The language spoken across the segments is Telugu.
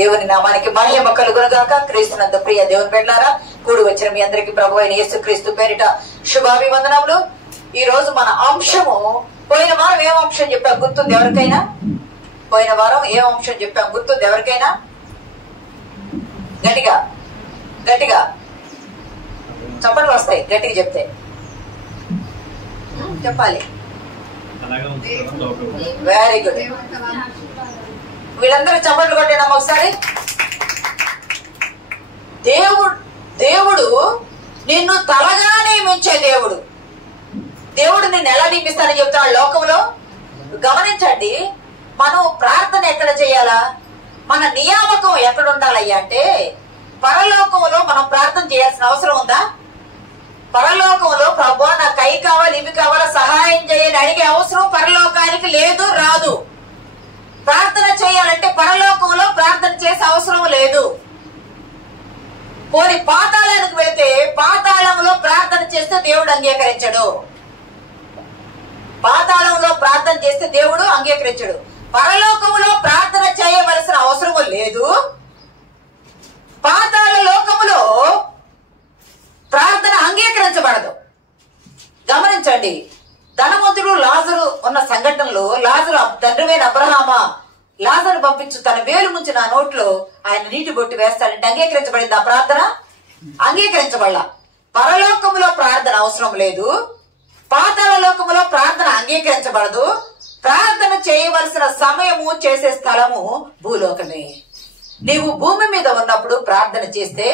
దేవుని నామానికి మహిమ కలుగునుగాక. క్రీస్తునందు ప్రియ దేవుని బిడ్డలారా, కూడి వచ్చిన మీ అందరికి ప్రభు అయిన యేసుక్రీస్తు పేరిట శుభాభివందనములు. ఈ రోజు మన అంశము, పోయిన వారం ఏం అంశం చెప్పాం గుర్తుంది ఎవరికైనా? పోయిన వారం ఏం అంశం చెప్పాం గుర్తుంది ఎవరికైనా? గట్టిగా గట్టిగా చప్పట్లు వస్తాయి, గట్టిగా చెప్తే చెప్పాలి. Very good. వీళ్ళందరూ చప్పట్లు కొట్టడం ఒకసారి. దేవుడు నిన్ను తలగా నియమించే దేవుడు. దేవుడు నిన్ను ఎలా నియమిస్తానని చెప్తున్నాడు లోకంలో. గమనించండి, మనం ప్రార్థన ఎక్కడ చేయాలా? మన నియామకం ఎక్కడ ఉండాలయ్యా అంటే పరలోకంలో మనం ప్రార్థన చేయాల్సిన అవసరం ఉందా? పరలోకంలో ప్రభువా నాకు అవి కావాలి ఇవి కావాలా సహాయం చేయని అడిగే అవసరం పరలోకానికి లేదు, రాదు. ప్రార్థన చేయాలంటే పరలోకంలో ప్రార్థన చేసే అవసరం లేదు. పోని పాతాళానికి వెళితే పాతాళంలో ప్రార్థన చేస్తే దేవుడు అంగీకరించడు. పాతాళంలో ప్రార్థన చేస్తే దేవుడు అంగీకరించడు. పరలోకములో ప్రార్థన చేయవలసిన అవసరం లేదు. పాతాళ లోకములో ప్రార్థన అంగీకరించబడదు. గమనించండి, ధనవంతుడు లాజరు ఉన్న సంఘటనలో లాజరు తండ్రివైన అబ్రహామా లాజరు పంపించు తన వేలు ముంచి నా నోట్లో ఆయన నీటి బొట్టు వేస్తాడంటే అంగీకరించబడింది ఆ ప్రార్థన? అంగీకరించబడలా. పరలోకములో ప్రార్థన అవసరం లేదు, పాతాళ లోకములో ప్రార్థన అంగీకరించబడదు. ప్రార్థన చేయవలసిన సమయము చేసే స్థలము భూలోకమే. నీవు భూమి మీద ఉన్నప్పుడు ప్రార్థన చేస్తే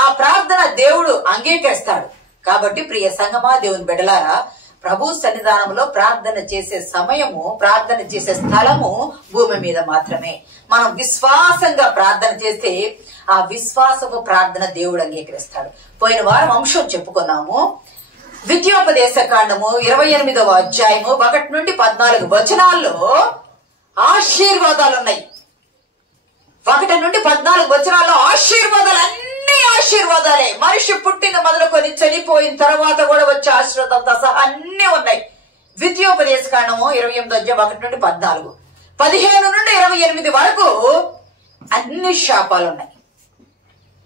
ఆ ప్రార్థన దేవుడు అంగీకరిస్తాడు. కాబట్టి ప్రియ సంగమా, దేవుని బిడ్డలారా, ప్రభు సన్నిధానంలో ప్రార్థన చేసే సమయము, ప్రార్థన చేసే స్థలము భూమి మీద మాత్రమే. మనం విశ్వాసంగా ప్రార్థన చేస్తే ఆ విశ్వాసపు ప్రార్థన దేవుడు అంగీకరిస్తాడు. పోయిన వారం అంశం చెప్పుకున్నాము. ద్వితీయోపదేశ కాండము 28వ అధ్యాయము 1 నుండి 14 వచనాల్లో ఆశీర్వాదాలు ఉన్నాయి. 1 నుండి 14 వచనాల్లో ఆశీర్వాదాలు, అన్ని ఆశీర్వాదాలే. మనిషి పుట్టిన మొదలుకొని చనిపోయిన తర్వాత కూడా వచ్చే ఆశీర్వాదాలతో సహా అన్ని ఉన్నాయి. ద్వితీయోపదేశ కాండము 28వ అధ్యాయం 1 నుండి 14, 15 నుండి 28 వరకు అన్ని శాపాలు ఉన్నాయి.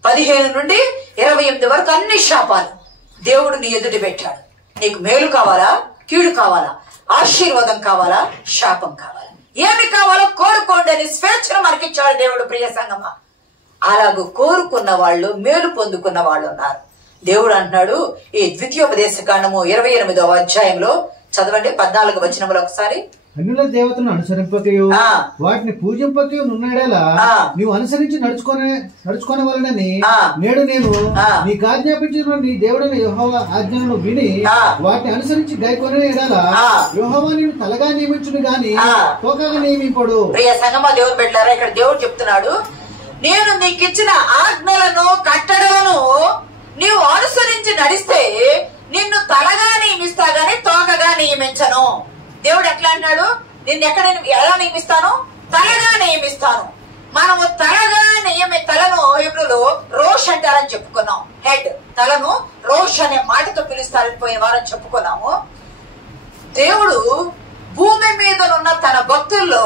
15 నుండి 28 వరకు అన్ని శాపాలు దేవుడు నీ ఎదుటి పెట్టాడు. నీకు మేలు కావాలా, కీడు కావాలా, ఆశీర్వాదం కావాలా, శాపం కావాలా, ఏమి కావాలో కోరుకోండి అని స్వేచ్ఛను మనకిచ్చాడు దేవుడు. ప్రియ సంగమా, అలాగూ కోరుకున్న వాళ్ళు, మేలు పొందుకున్న వాళ్ళు ఉన్నారు. దేవుడు అంటున్నాడు ఈ ద్వితీయోపదేశ కాండము 28వ అధ్యాయంలో, చదవండి 14వ వచనంలో ఒకసారి. అన్యుల దేవతలను అనుసరింపకయు వాటిని పూజింపకయు నున్నాడేలా నీవు అనుసరించి నడుచుకోనవలనని నేడు నేను నీకు ఆజ్ఞాపించిన నీ దేవుడైన యెహోవా ఆజ్ఞలను విని వాటిని అనుసరించి గైకొనే ఎడలా యెహోవా నీవు తలగా నియమించును గాని తోకగా నియమింపడు. ప్రియ సంగమా, దేవుని బిడ్డలారా, ఇక్కడ దేవుడు చెప్తున్నాడు, నేను నీకు ఇచ్చిన ఆజ్ఞలను కట్టడలను నీవు అనుసరించి నడిస్తే నిన్ను తలగా నియమిస్తా గాని తోకగా నియమించను. దేవుడు ఎట్లా అన్నాడు? నిన్ను ఎలా నియమిస్తాను? తలగా నియమిస్తాను. మనము తలను హెబ్రీలో రోష్ అంటారని చెప్పుకున్నాం. హెడ్, తలను రోష్ అనే మాటతో పిలుస్తారని పోయిన వారం చెప్పుకున్నాము. దేవుడు భూమి మీద ఉన్న తన భక్తుల్లో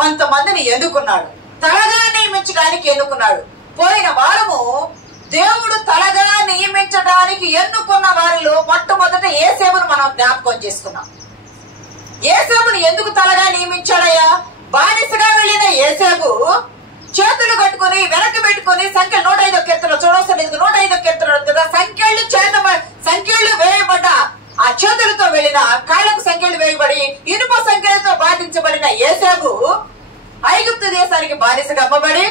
కొంతమందిని ఎన్నుకున్నాడు, తలగా నియమించడానికి ఎన్నుకున్నాడు. పోయిన వారము దేవుడు తలగా నియమించడానికి ఎన్నుకున్న వారిలో మొట్టమొదట యేసేపును మనం జ్ఞాపకం చేసుకున్నాం. యేసేపును ఎందుకు తలగా నియమించాడయ్యా? బానిసగా వెళ్ళిన యేసేపు చేతులు కట్టుకుని వెనక్కి పెట్టుకుని సంఖ్యలు 105వ కీర్తనలో చూడవలసిన 105వ కీర్తనలో కదా, సంఖ్యలు వేయబడ్డ ఆ చేతులతో వెళ్ళిన, కాళ్ళకు సంఖ్యలు వేయబడి ఇనుప సంఖ్యలతో బాధించబడిన యేసేపు ఐగుప్తు దేశానికి బానిసగా అమ్మబడి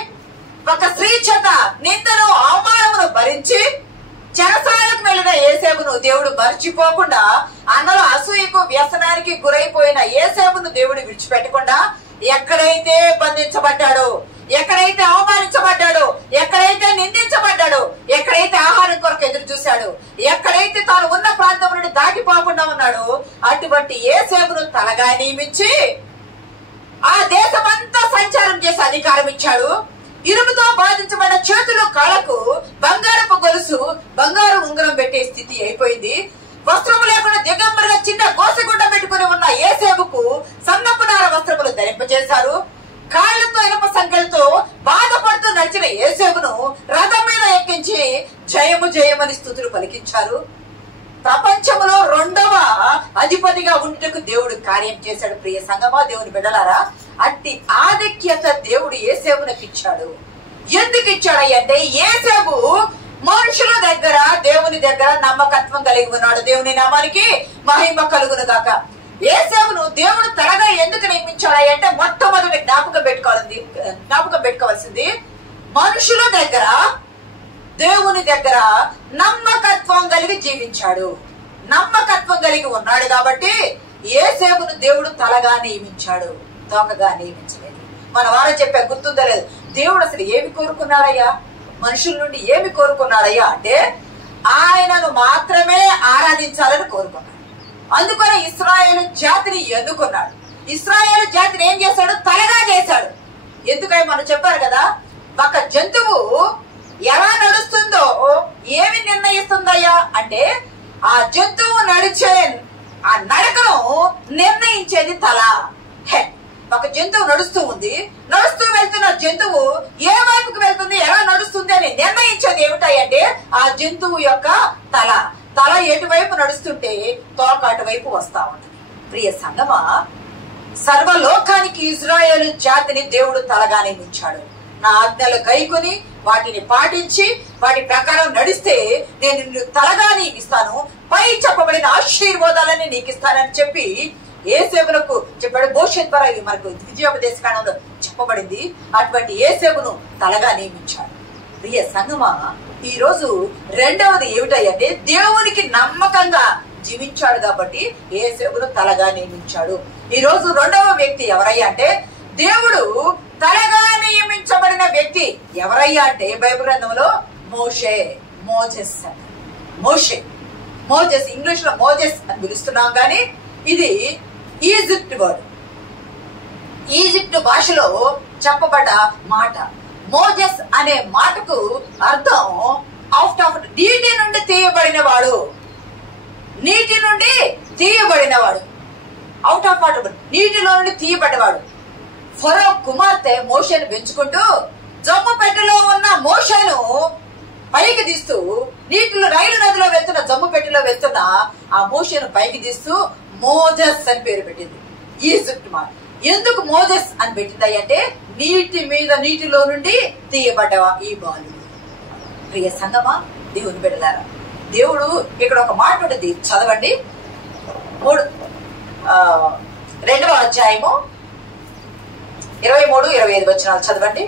ఒక స్త్రీ చేత నిందను అవమానమును భరించి చెరసాలకు వెళ్ళిన యేసేపును దేవుడు మర్చిపోకుండా, అన్నలో అసూయకు వ్యసనానికి గురైపోయిన యేసేపును దేవుడు విడిచిపెట్టకుండా ఎక్కడైతే బంధించబడ్డాడో, ఎక్కడైతే అవమానించబడ్డాడో, ఎక్కడైతే నిందించబడ్డాడో, ఎక్కడైతే ఆహారం కొరకు ఎదురు చూశాడో, ఎక్కడైతే తాను ఉన్న ప్రాంతం నుండి దాటిపోకుండా ఉన్నాడో అటువంటి యేసేపును తలగా నియమించి ఆ దేశమంతా సంచారం చేసి అధికారం ఇచ్చాడు. ఇరుముతో బాధించబడిన చేతులు, కాళ్లకు బంగారపు గొలుసు, బంగారు ఉంగరం పెట్టే స్థితి అయిపోయింది. వస్త్రము లేకుండా దిగంబరుగా చిన్న గోసగుడ్డ పెట్టుకుని ఉన్న యేసేపుకు సన్నపు నార వస్త్రములు ధరింపజేశారు. కాళ్లతో ఇనుప సంఖ్యలతో బాధపడుతున్న ఏమని స్తుతులు పలికించారు? ప్రపంచంలో 2వ అధిపతిగా ఉండుటకు దేవుడు కార్యం చేశాడు. ప్రియ సంగమా, దేవుని బిడ్డలారా, అట్టి ఆధిక్యత దేవుడు యేసేపునకు ఇచ్చాడు. ఎందుకు ఇచ్చాడంటే యేసేపు మనుషుల దగ్గర, దేవుని దగ్గర నమ్మకత్వం కలిగి ఉన్నాడు. దేవుని నామానికి మహిమ కలుగును గాక. యేసేపును దేవుడు తనగా ఎందుకు నియమించాడంటే మొట్టమొదటి జ్ఞాపకం పెట్టుకోవాల్సింది మనుషుల దగ్గర, దేవుని దగ్గర నమ్మకత్వం కలిగి జీవించాడు. నమ్మకత్వం కలిగి ఉన్నాడు కాబట్టి యేసేపును దేవుడు తలగా నియమించాడు, తోకగా నియమించలేదు. మన వారు చెప్పే గుర్తుందో లేదు, దేవుడు అసలు ఏమి కోరుకున్నాడయ్యా, మనుషుల నుండి ఏమి కోరుకున్నాడయ్యా అంటే ఆయనను మాత్రమే ఆరాధించాలని కోరుకున్నాడు. అందుకని ఇశ్రాయేలు జాతిని ఎన్నుకున్నాడు. ఇశ్రాయేలు జాతిని ఏం చేశాడు? తలగా చేశాడు. ఎందుకని మనం చెప్పారు కదా, ఒక జంతువు ఎలా నడుస్తుందో ఏమి నిర్ణయిస్తుందయ్యా అంటే ఆ జంతువు నడిచే ఆ నడకను నిర్ణయించేది తల. ఒక జంతువు నడుస్తూ వెళ్తున్న జంతువు ఏ వైపుకు వెళ్తుంది, ఎలా నడుస్తుంది అని నిర్ణయించేది ఏమిటాయంటే ఆ జంతువు యొక్క తల. తల ఎటువైపు నడుస్తుంటే తోక అటువైపు వస్తా ఉంటుంది. ప్రియ సంగమా, సర్వలోకానికి ఇశ్రాయేలు జాతిని దేవుడు తలగా నియమించాడు. నా ఆజ్ఞలు గైకొని వాటిని పాటించి వాటి ప్రకారం నడిస్తే నేను నిన్ను తలగా నియమిస్తాను, పై చెప్పబడిన ఆశీర్వాదాలని నీకు ఇస్తానని చెప్పి యేసేపునకు చెప్పాడు. భవిష్యత్ ద్వారా మనకు విజయోపదేశ కాండంలో చెప్పబడింది. అటువంటి యేసేపును తలగా నియమించాడు. ప్రియ సంగమా, ఈ రోజు 2వది ఏమిటంటే దేవునికి నమ్మకంగా జీవించాడు కాబట్టి యేసేపును తలగా నియమించాడు. ఈ రోజు 2వ వ్యక్తి ఎవరయ్యా అంటే దేవుడు తలగా నియమించబడిన వ్యక్తి ఎవరయ్యా అంటే బైబిల్ గ్రంథంలో మోజెస్ ఇంగ్లీష్ లో మోజెస్ అని పిలుస్తున్నాం కానీ ఇది ఈజిప్ట్ వర్డ్. ఈజిప్ట్ భాషలో చెప్పబడ్డ మాట. మోజెస్ అనే మాటకు అర్థం అవుట్ ఆఫ్ నీటి నుండి తీయబడినవాడు. నీటి నుండి తీయబడినవాడు, అవుట్ ఆఫ్ వాటర్, నీటిలో నుండి తీయబడ్డవాడు. ఫరో కుమార్తె మోషేను పెంచుకుంటూ జమ్ము పెట్టెలో ఉన్న మోషేను పైకి తీస్తూ, రైలు నదిలో వెళ్తున్న జమ్ము పెట్టెలో వెళ్తున్న ఆ మోషేను పైకి తీస్తూ మోజెస్ అని పేరు పెట్టింది. ఈజిప్ట్ మాట ఎందుకు మోజెస్ అని పెట్టింది అంటే నీటిలో నుండి తీయబడ్డవా ఈ బాలుడు. ప్రియ సంగమా, దేవుని బిడ్డలారా, దేవుడు ఇక్కడ ఒక మాట ఉంటుంది, చదవండి. 2వ అధ్యాయము 23-25 వచనాలు చదవండి.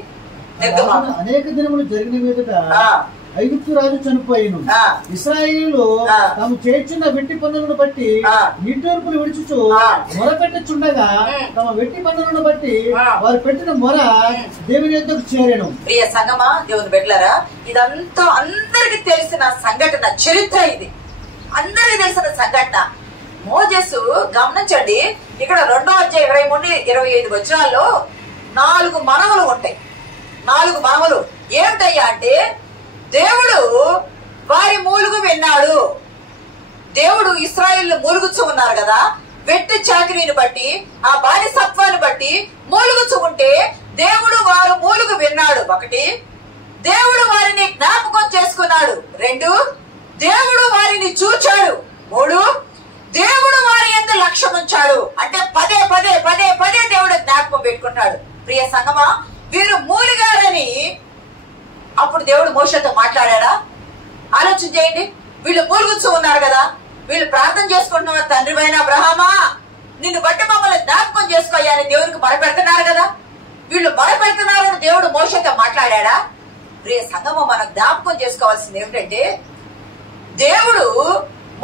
అనేక దినములు జరిగిన మీదట ఐగుప్తు రాజు చనిపోయిను. ఇశ్రాయేలు తాము చేర్చిన వెట్టి పన్నులను బట్టి నిట్టూర్పులు విడుచుచు మొరపెట్టుచుండగా తమ వెట్టి పన్నులను బట్టి వారు పెట్టిన మొర దేవుని యొద్దకు చేరెను. ప్రియ సంగమా, దేవుని బిడ్డలారా, ఇదంతా అందరికి తెలిసిన సంఘటన, చరిత్ర. ఇది అందరికి తెలిసిన సంఘటన. మోజెసు గమనించండి, ఇక్కడ 2వ అధ్యాయం 23-25 వచనాల్లో 4 మనవలు ఉంటాయి. 4 మనవలు ఏమిటయ్యా అంటే దేవుడు వారి మూలుగు విన్నాడు. దేవుడు ఇశ్రాయేలు మూలుగుచ్చు ఉన్నారు కదా, వెట్టి చాకిరీని బట్టి, ఆ బానిసత్వాన్ని బట్టి మూలుగుచ్చు ఉంటే దేవుడు వారు మూలుగు విన్నాడు. 1, దేవుడు వారిని జ్ఞాపకం చేసుకున్నాడు. 2, దేవుడు వారిని చూచాడు. 3, దేవుడు వారి యందు లక్ష్యం ఉంచాడు. అంటే పదే దేవుడు జ్ఞాపకం పెట్టుకున్నాడు. ప్రియ సంగమా, వీరు మూలిగారని అప్పుడు దేవుడు మోషేతో మాట్లాడా? ఆలోచన చేయండి. వీళ్ళు మూలుగుచ్చు ఉన్నారు కదా, వీళ్ళు ప్రార్థన చేసుకుంటున్న తండ్రివైన అబ్రహామా, నిన్ను బట్టి మమ్మల్ని జ్ఞాపకం చేసుకోయా అని దేవునికి మొరపెడుతున్నారు కదా. వీళ్ళు మొరపెడుతున్నారని దేవుడు మోషేతో మాట్లాడా? ప్రియ సంగమా, మనం జ్ఞాపకం చేసుకోవాల్సింది ఏమిటంటే దేవుడు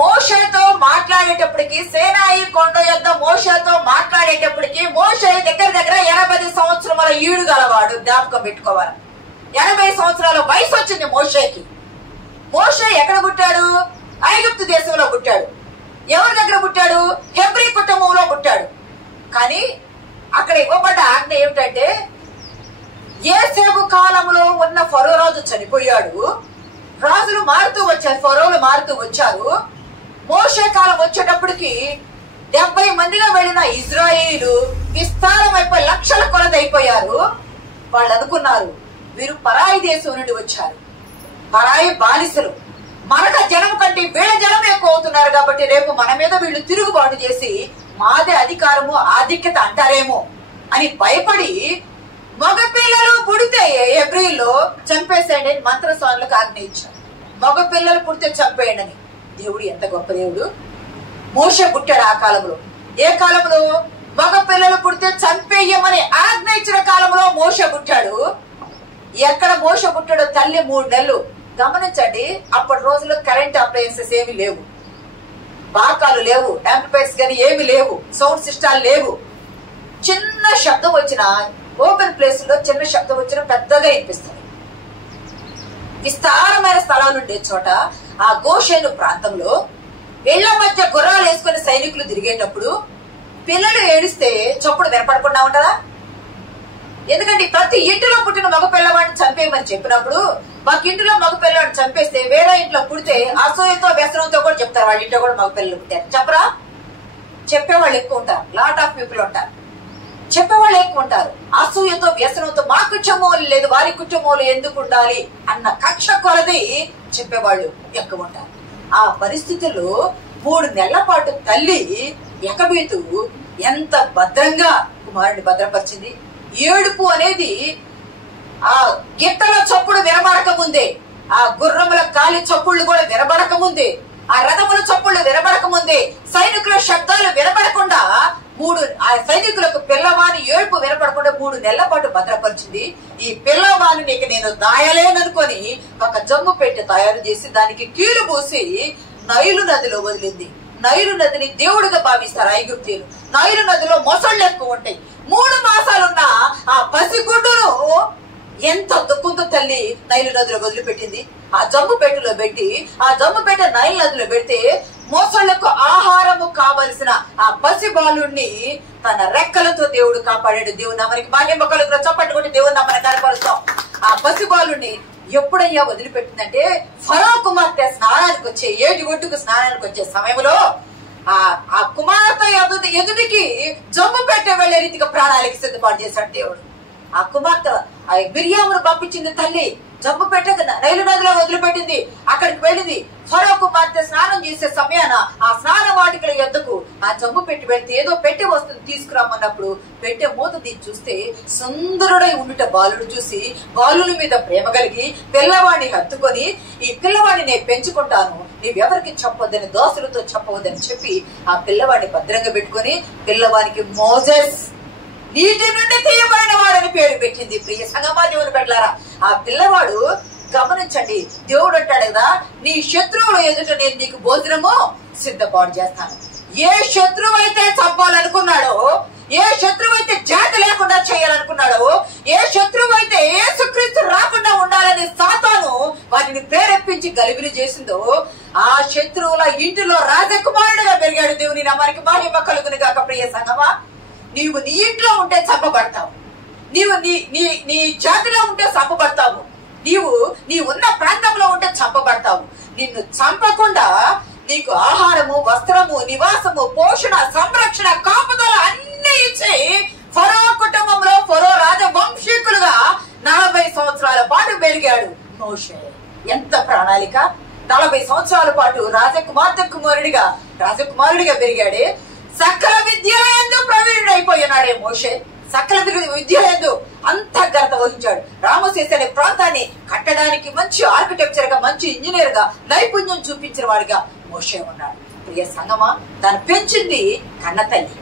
మోషేతో మాట్లాడేటప్పటికి, సేనాయి కొండ యొద్ద మోషేతో మాట్లాడేటప్పటికి మోషే దగ్గర 80 సంవత్సరముల ఈడు గలవాడు. జ్ఞాపకం పెట్టుకోవాలి. 80 సంవత్సరాల వయసు వచ్చింది మోషేకి. మోషే ఎక్కడ పుట్టాడు? ఐగుప్తు దేశంలో పుట్టాడు. ఎవరి దగ్గర పుట్టాడు? హెబ్రీ కుటుంబంలో పుట్టాడు. కానీ అక్కడ ఇవ్వబడ్డ ఆజ్ఞ ఏమిటంటే యేసేపు కాలంలో ఉన్న ఫరో రాజు చనిపోయాడు. రాజులు మారుతూ వచ్చారు, ఫరోలు మారుతూ వచ్చారు. మోషే కాలం వచ్చేటప్పటికి 70 మందిగా వెళ్లిన ఇజ్రాయేలు విస్తారం అయిపోయి లక్షల కొలది అయిపోయారు. వాళ్ళు అనుకున్నారు వీరు పరాయి దేశం నుండి వచ్చారు, పరాయి బానిసలు, మనక జనం కంటే వీళ్ళ జనం ఎక్కువ అవుతున్నారు కాబట్టి రేపు మన మీద వీళ్ళు తిరుగుబాటు చేసి మాదే అధికారము ఆధిక్యత అంటారేమో అని భయపడి మగపిల్లలు పుడితే ఏప్రిల్లో చంపేసేయండి అని మంత్రస్వాములకు ఆజ్ఞయించాడు. మగపిల్లలు పుడితే చంపేయండి అని. దేవుడు ఎంత గొప్ప దేవుడు. మోషే పుట్టాడు ఆ కాలంలో. ఏ కాలంలో? మగపిల్లలు పుడితే చంపేయమని ఆజ్ఞ ఇచ్చిన కాలంలో మోషే పుట్టాడు. ఎక్కడ మోషే పుట్టాడో తల్లి 3 నెలలు. గమనించండి, అప్పటి రోజుల్లో కరెంట్ అప్లయన్సెస్ ఏమి లేవు, బాకాలు లేవు, యాంప్లిఫైర్స్ కానీ ఏమి లేవు, సౌండ్ సిస్టాలు లేవు. చిన్న శబ్దం వచ్చిన ఓపెన్ ప్లేస్ లో చిన్న శబ్దం వచ్చిన పెద్దగా వినిపిస్తుంది. విస్తారమైన స్థలాలు ఉండే చోట ఆ గోషేను ప్రాంతంలో ఇళ్ల మధ్య గుర్రాలు వేసుకుని సైనికులు తిరిగేటప్పుడు పిల్లలు ఏడిస్తే చప్పుడు వినపడకుండా ఉంటదా? ఎందుకంటే ప్రతి ఇంటిలో పుట్టిన మగ పిల్లవాడిని చంపేయమని చెప్పినప్పుడు మాకు ఇంటిలో మగ పిల్లవాడిని చంపేస్తే వేరే ఇంట్లో పుడితే అసూయతో వ్యసనంతో కూడా చెప్తారు వాళ్ళ ఇంట్లో కూడా మగ పిల్లలు పుట్టారు. చెప్పరా? చెప్పేవాళ్ళు ఎక్కువ ఉంటారు. లాట్ ఆఫ్ పీపుల్ ఉంటారు, చెప్పేవాళ్ళు ఎక్కువ ఉంటారు. అసూయతో వ్యసనంతో మా కుటుంబం లేదు వారి కుటుంబంలో ఎందుకు ఉండాలి అన్న కక్ష కొలది చెప్పేవాళ్ళు ఎక్కువ ఉంటారు. ఆ పరిస్థితుల్లో 3 నెలల పాటు తల్లి ఎకబీతు ఎంత భద్రంగా కుమారుడిని భద్రపరిచింది. ఏడుపు అనేది ఆ గిట్టల చప్పుడు వినబడక ముందే, ఆ గుర్రముల కాలి చప్పుళ్ళు కూడా వినబడక ముందే, ఆ రథముల చప్పుళ్ళు వినబడక ముందే, సైనికుల శబ్దాలు వినబడకుండా ఆ సైనికులకు పిల్లవాని ఏడుపు వినపడకుండా 3 నెలల పాటు భద్రపరిచింది. ఈ పిల్లవాని నీకు నేను దాయలేననుకొని ఒక జమ్ము పెట్టి తయారు చేసి దానికి కీలు పూసి నైలు నదిలో వదిలింది. నైలు నదిని దేవుడిగా భావిస్తారు ఐగుప్తీయులు. నైలు నదిలో మొసళ్ళు ఎక్కువ ఉంటాయి. 3 మాసాలున్న ఆ పసిగుడ్డును ఎంత దుఃఖంతో తల్లి నైలు నదిలో వదిలిపెట్టింది. ఆ జమ్ము పెట్టెలో పెట్టి ఆ జమ్ము పెట్టె నైలు నదిలో పెడితే మోసళ్లకు ఆహారము కావలసిన ఆ పసి బాలుణ్ణి తన రెక్కలతో దేవుడు కాపాడాడు. దేవుడు నామనికి మహిమ కలుగును. చప్పట్లు కొట్టి దేవుడు నామని కనపరుస్తాం. ఆ పసి బాలుణ్ణి ఎప్పుడయ్యా వదిలిపెట్టిందంటే ఫరో కుమార్తె స్నానానికి వచ్చే ఏటి ఒడ్డుకు స్నానానికి వచ్చే సమయంలో ఆ కుమార్తె ఎదుటికి జమ్ము పెట్టే వెళ్లే రీతిగా ప్రణాళిక సిద్ధపాటు చేశాడు దేవుడు. ఆ కుమార్తె మిరియామును పంపించింది తల్లి. జమ్ము పెట్టక నైలు నదిలో వదిలిపెట్టింది. అక్కడికి వెళ్ళింది. ఫరో కుమార్తె స్నానం చేసే సమయాన ఆ స్నాన వాటికల యొద్దకు ఆ జమ్ము పెట్టి వెళ్తే ఏదో పెట్టె వస్తుంది తీసుకురామన్నప్పుడు పెట్టె మూత తీసి చూస్తే సుందరుడై ఉండుట బాలుడు చూసి బాలుని మీద ప్రేమ కలిగి పిల్లవాడిని హత్తుకొని ఈ పిల్లవాడిని నేను పెంచుకుంటాను, నీవెవరికి చెప్పొద్దని దోస్తులతో చెప్పవద్దని చెప్పి ఆ పిల్లవాడిని భద్రంగా పెట్టుకుని పిల్లవాడికి మోజెస్ నీటి నుండి తీయబడిన వాడని పేరు పెట్టింది. ప్రియ సంగమా దేవుని పెట్టారా? ఆ పిల్లవాడు గమనించండి, దేవుడు అంటాడు కదా, నీ శత్రువుల ఎదుట నేను నీకు భోజనము సిద్ధపాటు చేస్తాను. ఏ శత్రువు అయితే చంపాలనుకున్నాడో, ఏ శత్రువు అయితే జాతి లేకుండా చేయాలనుకున్నాడో, ఏ శత్రువు అయితే యేసుక్రీస్తు రాకుండా ఉండాలని సాతాను వాటిని ప్రేరేపించి గలిబిలి చేసిందో ఆ శత్రువుల ఇంటిలో రాజకుమారుడుగా పెరిగాడు. దేవుని నామానికి మహిమ కలుగును గాక. ప్రియ సంగమా, నీవు నీ ఇంట్లో ఉంటే చంపబడతావు, నీవు నీ జాతిలో ఉంటే చంపబడతావు, నీ ఉన్న ప్రాంతంలో ఉంటే చంపబడతావు. నిన్ను చంపకుండా నీకు ఆహారము, వస్త్రము, నివాసము, పోషణ, సంరక్షణ, కాపుదల అన్ని ఇచ్చి ఫరో కుటుంబంలో ఫరో రాజవంశీకులుగా 40 సంవత్సరాల పాటు పెరిగాడు మోషే. ఎంత ప్రణాళిక! 40 సంవత్సరాల పాటు రాజకుమారుడిగా పెరిగాడే. సకల విద్యలందు ప్రవీణుడైపోయినాడే మోషే. సకల విద్యలందు అంత ఘనత వహించాడు. రామశేష అనే ప్రాంతాన్ని కట్టడానికి మంచి ఆర్కిటెక్చర్ గా, మంచి ఇంజనీర్ గా నైపుణ్యం చూపించిన వాడిగా మోషే ఉన్నాడు. ప్రియ సంగమా, తను పెంచింది కన్న తల్లి,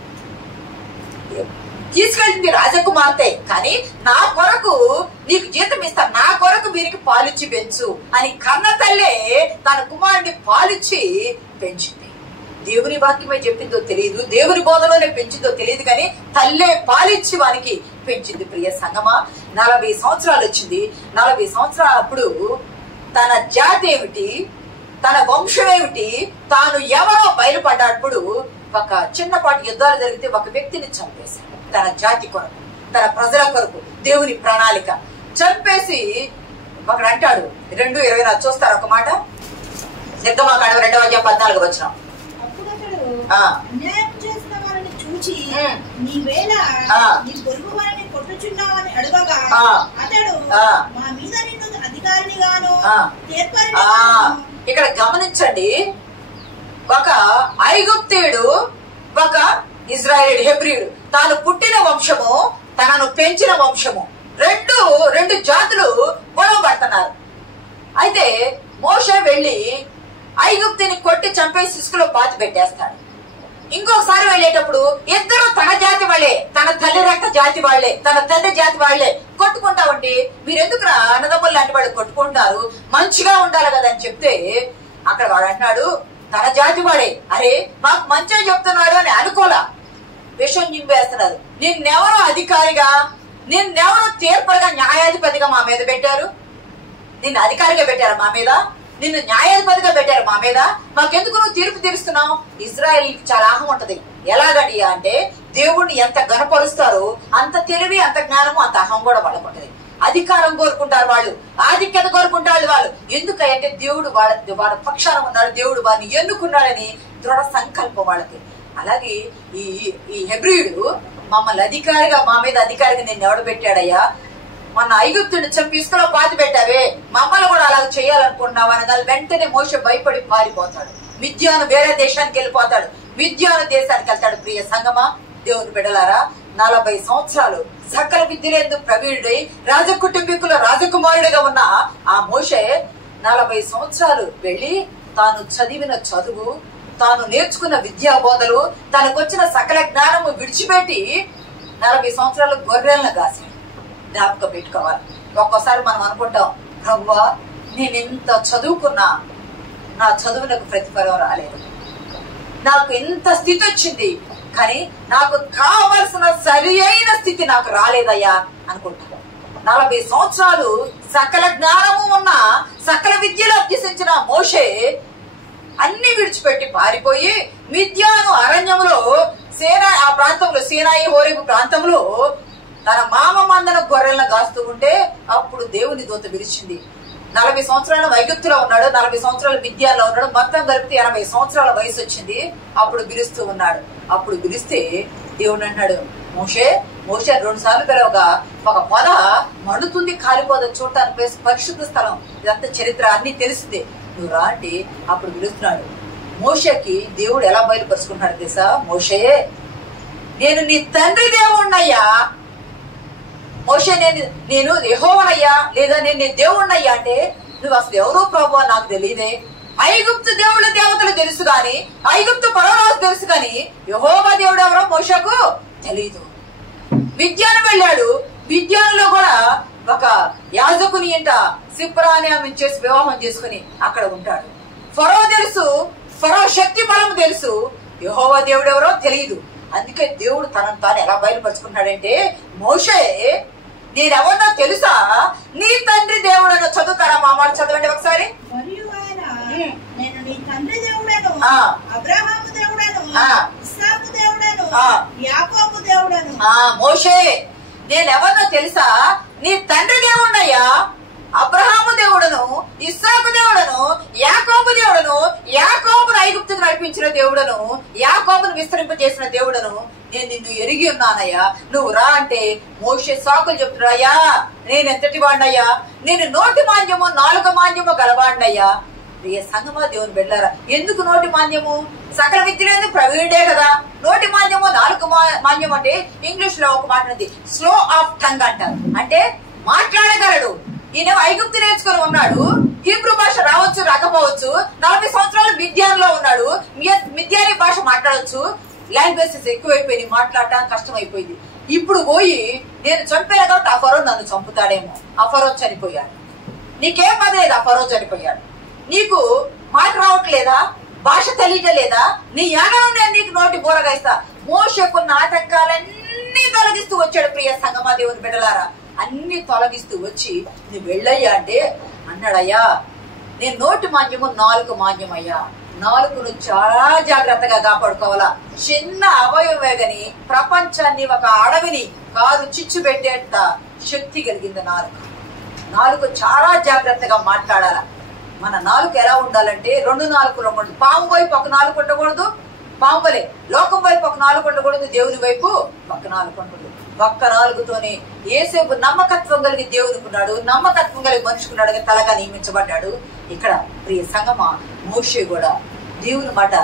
తీసుకెళ్ళింది రాజకుమార్తె. కానీ నా కొరకు నీకు జీతం ఇస్తాను, నా కొరకు వీరికి పాలిచ్చి పెంచు అని కన్న తల్లే తన కుమారుడిని పాలిచ్చి పెంచింది. దేవుని వాక్యమే చెప్పిందో తెలియదు, దేవుని బోధలోనే పెంచిందో తెలియదు, కానీ తల్లే పాలిచ్చి వారికి పెంచింది. ప్రియ సంగమా, 40 సంవత్సరాలు వచ్చింది. 40 సంవత్సరాలు అప్పుడు తన జాతి ఏమిటి, తన వంశం ఏమిటి, తాను ఎవరో బయలుపడ్డప్పుడు ఒక చిన్నపాటి యుద్ధాలు జరిగితే ఒక వ్యక్తిని చంపేశాడు. తన జాతి కొరకు, తన ప్రజల కొరకు దేవుని ప్రణాళిక చంపేసి ఒకడు అంటాడు. 2:24 చూస్తారు ఒక మాట. నిర్గమాకాండం 2:14 వచనం. అన్యాయం చేసిన వారిని చూచి నీవేళ నీ పొరుగు వారిని కొట్టుచున్నావని అడగగా అతడు మా మీద నిన్ను అధికారిని గాను ఇక్కడ గమనించండి, ఒక ఐగుప్తీయుడు, ఒక ఇజ్రాయేలీయుడు, హెబ్రీయుడు, తాను పుట్టిన వంశము, తనను పెంచిన వంశము, రెండు జాతులు గొడవ పడుతున్నారు. అయితే మోషే వెళ్లి ఐగుప్తిని కొట్టి చంపేసి ఇసుకలో పాతి పెట్టేస్తాడు. ఇంకొకసారి వెళ్ళేటప్పుడు ఇద్దరు తన జాతి వాళ్లే, తన తల్లి రక్త జాతి వాళ్లే, తన తండ్రి జాతి వాళ్లే కొట్టుకుంటా ఉంటే, మీరెందుకురా అన్నదమ్ములు లాంటి వాళ్ళు కొట్టుకుంటారు, మంచిగా ఉండాలి కదా అని చెప్తే, అక్కడ వాడు అంటున్నాడు తన జాతి వాడే, అరే మాకు మంచిగా చెప్తున్నాడు అని అనుకోలా, విషం చింపేస్తున్నారు. నిన్నెవరో అధికారిగా, నిన్నెవరో తీర్పులుగా న్యాయాధిపతిగా మా మీద పెట్టారు, నిన్ను అధికారిగా పెట్టారు మా మీద, నిన్ను న్యాయాధిపతిగా పెట్టారు మా మీద, మాకెందుకు నువ్వు తీర్పు తీరుస్తున్నావు? ఇజ్రాయెల్కి చాలా అహం ఉంటది. ఎలాగండి అంటే దేవుణ్ణి ఎంత గణపరుస్తారో అంత తెలివి, అంత జ్ఞానము, అంత అహం కూడా వాళ్ళకు ఉంటది. అధికారం కోరుకుంటారు వాళ్ళు, ఆధిక్యత కోరుకుంటారు వాళ్ళు. ఎందుకంటే దేవుడు వాళ్ళ పక్షాన ఉన్నాడు, దేవుడు వారిని ఎన్నుకున్నాడని దృఢ సంకల్పం వాళ్ళకి. అలాగే ఈ హెబ్రీయుడు మమ్మల్ని అధికారిగా, మా మీద అధికారిగా నేను ఎవడు పెట్టాడయ్యా? మొన్న ఐగుప్తుని చంపి ఇసుకలో పాతి పెట్టావే, మమ్మల్ని కూడా అలా చేయాలనుకుంటున్నావు అనగా వెంటనే మోషే భయపడి పారిపోతాడు. మిద్యాను వేరే దేశానికి వెళ్ళిపోతాడు, మిద్యాను దేశానికి వెళ్తాడు. ప్రియ సంగమా, దేవుని బిడ్డలారా, 40 సంవత్సరాలు సకల విద్యలందు ప్రవీణుడై రాజకుటుంబీకుల రాజకుమారుడిగా ఉన్న ఆ మోషే 40 సంవత్సరాలు వెళ్లి తాను చదివిన చదువు, తాను నేర్చుకున్న విద్యా బోధలు, తనకొచ్చిన సకల జ్ఞానము విడిచిపెట్టి 40 సంవత్సరాలు గొర్రెలను కాశాడు. జ్ఞాపకం పెట్టుకోవాలి. ఒక్కోసారి మనం అనుకుంటాం, ప్రభువా నేను ఎంత చదువుకున్నా నా చదువులకు ప్రతిఫలం రాలేదు, నాకు ఎంత స్థితి వచ్చింది కానీ నాకు కావలసిన సరి అయిన స్థితి నాకు రాలేదయ్యా అనుకుంటాను. 40 సంవత్సరాలు సకల జ్ఞానము ఉన్న, సకల విద్యలు అభ్యసించిన మోషే అన్ని విడిచిపెట్టి పారిపోయి మిద్యాను అరణ్యంలో, ఆ ప్రాంతంలో, సీనాయి హోరేబు ప్రాంతంలో తన మామ మందన గొర్రెలను కాస్తూ ఉంటే అప్పుడు దేవుని దూత పిలిచింది. 40 సంవత్సరాలు ఐగుప్తులో ఉన్నాడు, 40 సంవత్సరాలు మిద్యాన్లో ఉన్నాడు, మొత్తం కలిపితే 80 సంవత్సరాల వయసు వచ్చింది. అప్పుడు పిలుస్తూ ఉన్నాడు. అప్పుడు పిలిస్తే దేవుడు అన్నాడు, మోషే 2 సార్లు పిలవగా ఒక పొద మండుతుంది, కాలిపోద, చూడటానికి పరిశుద్ధ స్థలం, ఇదంతా చరిత్ర అన్ని తెలిసిందే, నువ్వు రా అంటే అప్పుడు పిలుస్తున్నాడు. మోషేకి దేవుడు ఎలా బయలుపరుచుకున్నాడు తెలుసా? మోషే నేను నీ తండ్రి దేవుణ్ణయ్యా. మోషే నేను యెహోవానయ్యా, లేదా నేను నీ దేవుణ్ణయ్యా అంటే, నువ్వు అసలు ఎవరో ప్రభువా నాకు తెలియదే. ఐగుప్తు దేవుళ్ళ దేవతలు తెలుసు గాని, ఐగుప్తు ఫరోరాజు తెలుసు గాని యెహోవా దేవుడు ఎవరో మోషేకు తెలీదు. మిద్యాను వెళ్ళాడు, మిద్యానులో కూడా ఒక యాజకుని ఇంట సిప్రా అని ఆమె చేసి వివాహం చేసుకుని అక్కడ ఉంటాడు. ఫరో తెలుసు, ఫరో శక్తి బలం తెలుసు, యెహోవా దేవుడు ఎవరో తెలియదు. అందుకే దేవుడు తనను తాను ఎలా బయలుపరుచుకుంటాడంటే, మోషే నేనెవరినో తెలుసా, నీ తండ్రి దేవుడను. చదువుతారా మా మాట? చదవండి ఒకసారి. నేను నీ తండ్రి దేవుడను, అబ్రహాము దేవుడను, ఇస్సాకు దేవుడను, యాకోబు దేవుడను. మోషే నేనెవరినో తెలుసా, నీ తండ్రి దేవుడయ్యా, అబ్రహాము దేవుడను, ఇస్సాకు దేవుడను, యాకోబు దేవుడను, యాకోబును ఐగుప్తుకు నడిపించిన దేవుడను, యాకోబును విస్తరింపజేసిన దేవుడను నేను నిన్ను ఎరిగి ఉన్నానయ్యా, నువ్వు రా అంటే మోషే సాకులు చెప్తున్నాయ్యా, నేనెంతటి వాడినయ్యా, నేను నోటి మాంద్యము నాలుక మాంద్యము గలవాడినయ్యా. ప్రియ సంగమా, దేవుని బిడ్డలారా, ఎందుకు నోటి మాంద్యము? సకల విద్యలందు ప్రవీణుడే కదా. నోటి మాంద్యము నాలుక మాంద్యం అంటే ఇంగ్లీష్ లో ఒక మాట ఉంది, స్లో ఆఫ్ టంగ్ అంటారు, అంటే మాట్లాడగలడు. ఈయన ఐగుప్తు నేర్చుకుని ఉన్నాడు, హీబ్రూ భాష రావచ్చు రాకపోవచ్చు, 40 సంవత్సరాలు మిద్యాన్లో ఉన్నాడు, మిద్యానీ భాష మాట్లాడవచ్చు, లాంగ్వేజెస్ ఎక్కువైపోయి మాట్లాడటానికి కష్టమైపోయింది. ఇప్పుడు పోయి నేను చంపాను కాబట్టి ఆ ఫరో నన్ను చంపుతాడేమో, ఆ ఫరో చనిపోయాడు. నీకేం పని లేదు, ఆ ఫరో చనిపోయాడు. నీకు మాట రావట్లేదా, భాష తెలియటలేదా, నీ యానం నేను నీకు నోటి బోరగా ఇస్తా. మోషేకున్న ఆటంకాలన్నీ తొలగిస్తూ వచ్చాడు. ప్రియ సంగమా, దేవుని బిడ్డలారా, అన్ని తొలగిస్తూ వచ్చి నువ్వు వెళ్ళయ్యా అంటే అన్నాడయ్యా, నేను నోటి మాంద్యము నాలుగు మాంద్యమయ్యా, నాలుగును చాలా జాగ్రత్తగా కాపాడుకోవాలా. చిన్న అవయవమే గని ప్రపంచాన్ని ఒక అడవిని కారు చిచ్చు పెట్టేంత శక్తి కలిగింది నాలుగు చాలా జాగ్రత్తగా మాట్లాడాలా. మన నాలుగు ఎలా ఉండాలంటే 2 నాలుకలు ఉండకూడదు. పాము వైపు ఒక నాలుగు ఉండకూడదు, పాములే లోకం వైపు ఒక నాలుగు ఉండకూడదు, దేవుని వైపు ఒక నాలుగు ఉండకూడదు. ఒక్క నాలుగుతోనే యేసేపు నమ్మకత్వం కలిగి దేవుడుకున్నాడు, నమ్మకత్వం కలిగి మనుషుకున్నాడు, తలగా నియమించబడ్డాడు. ఇక్కడ ప్రియ సంగమా మోషే కూడా దేవుని మాట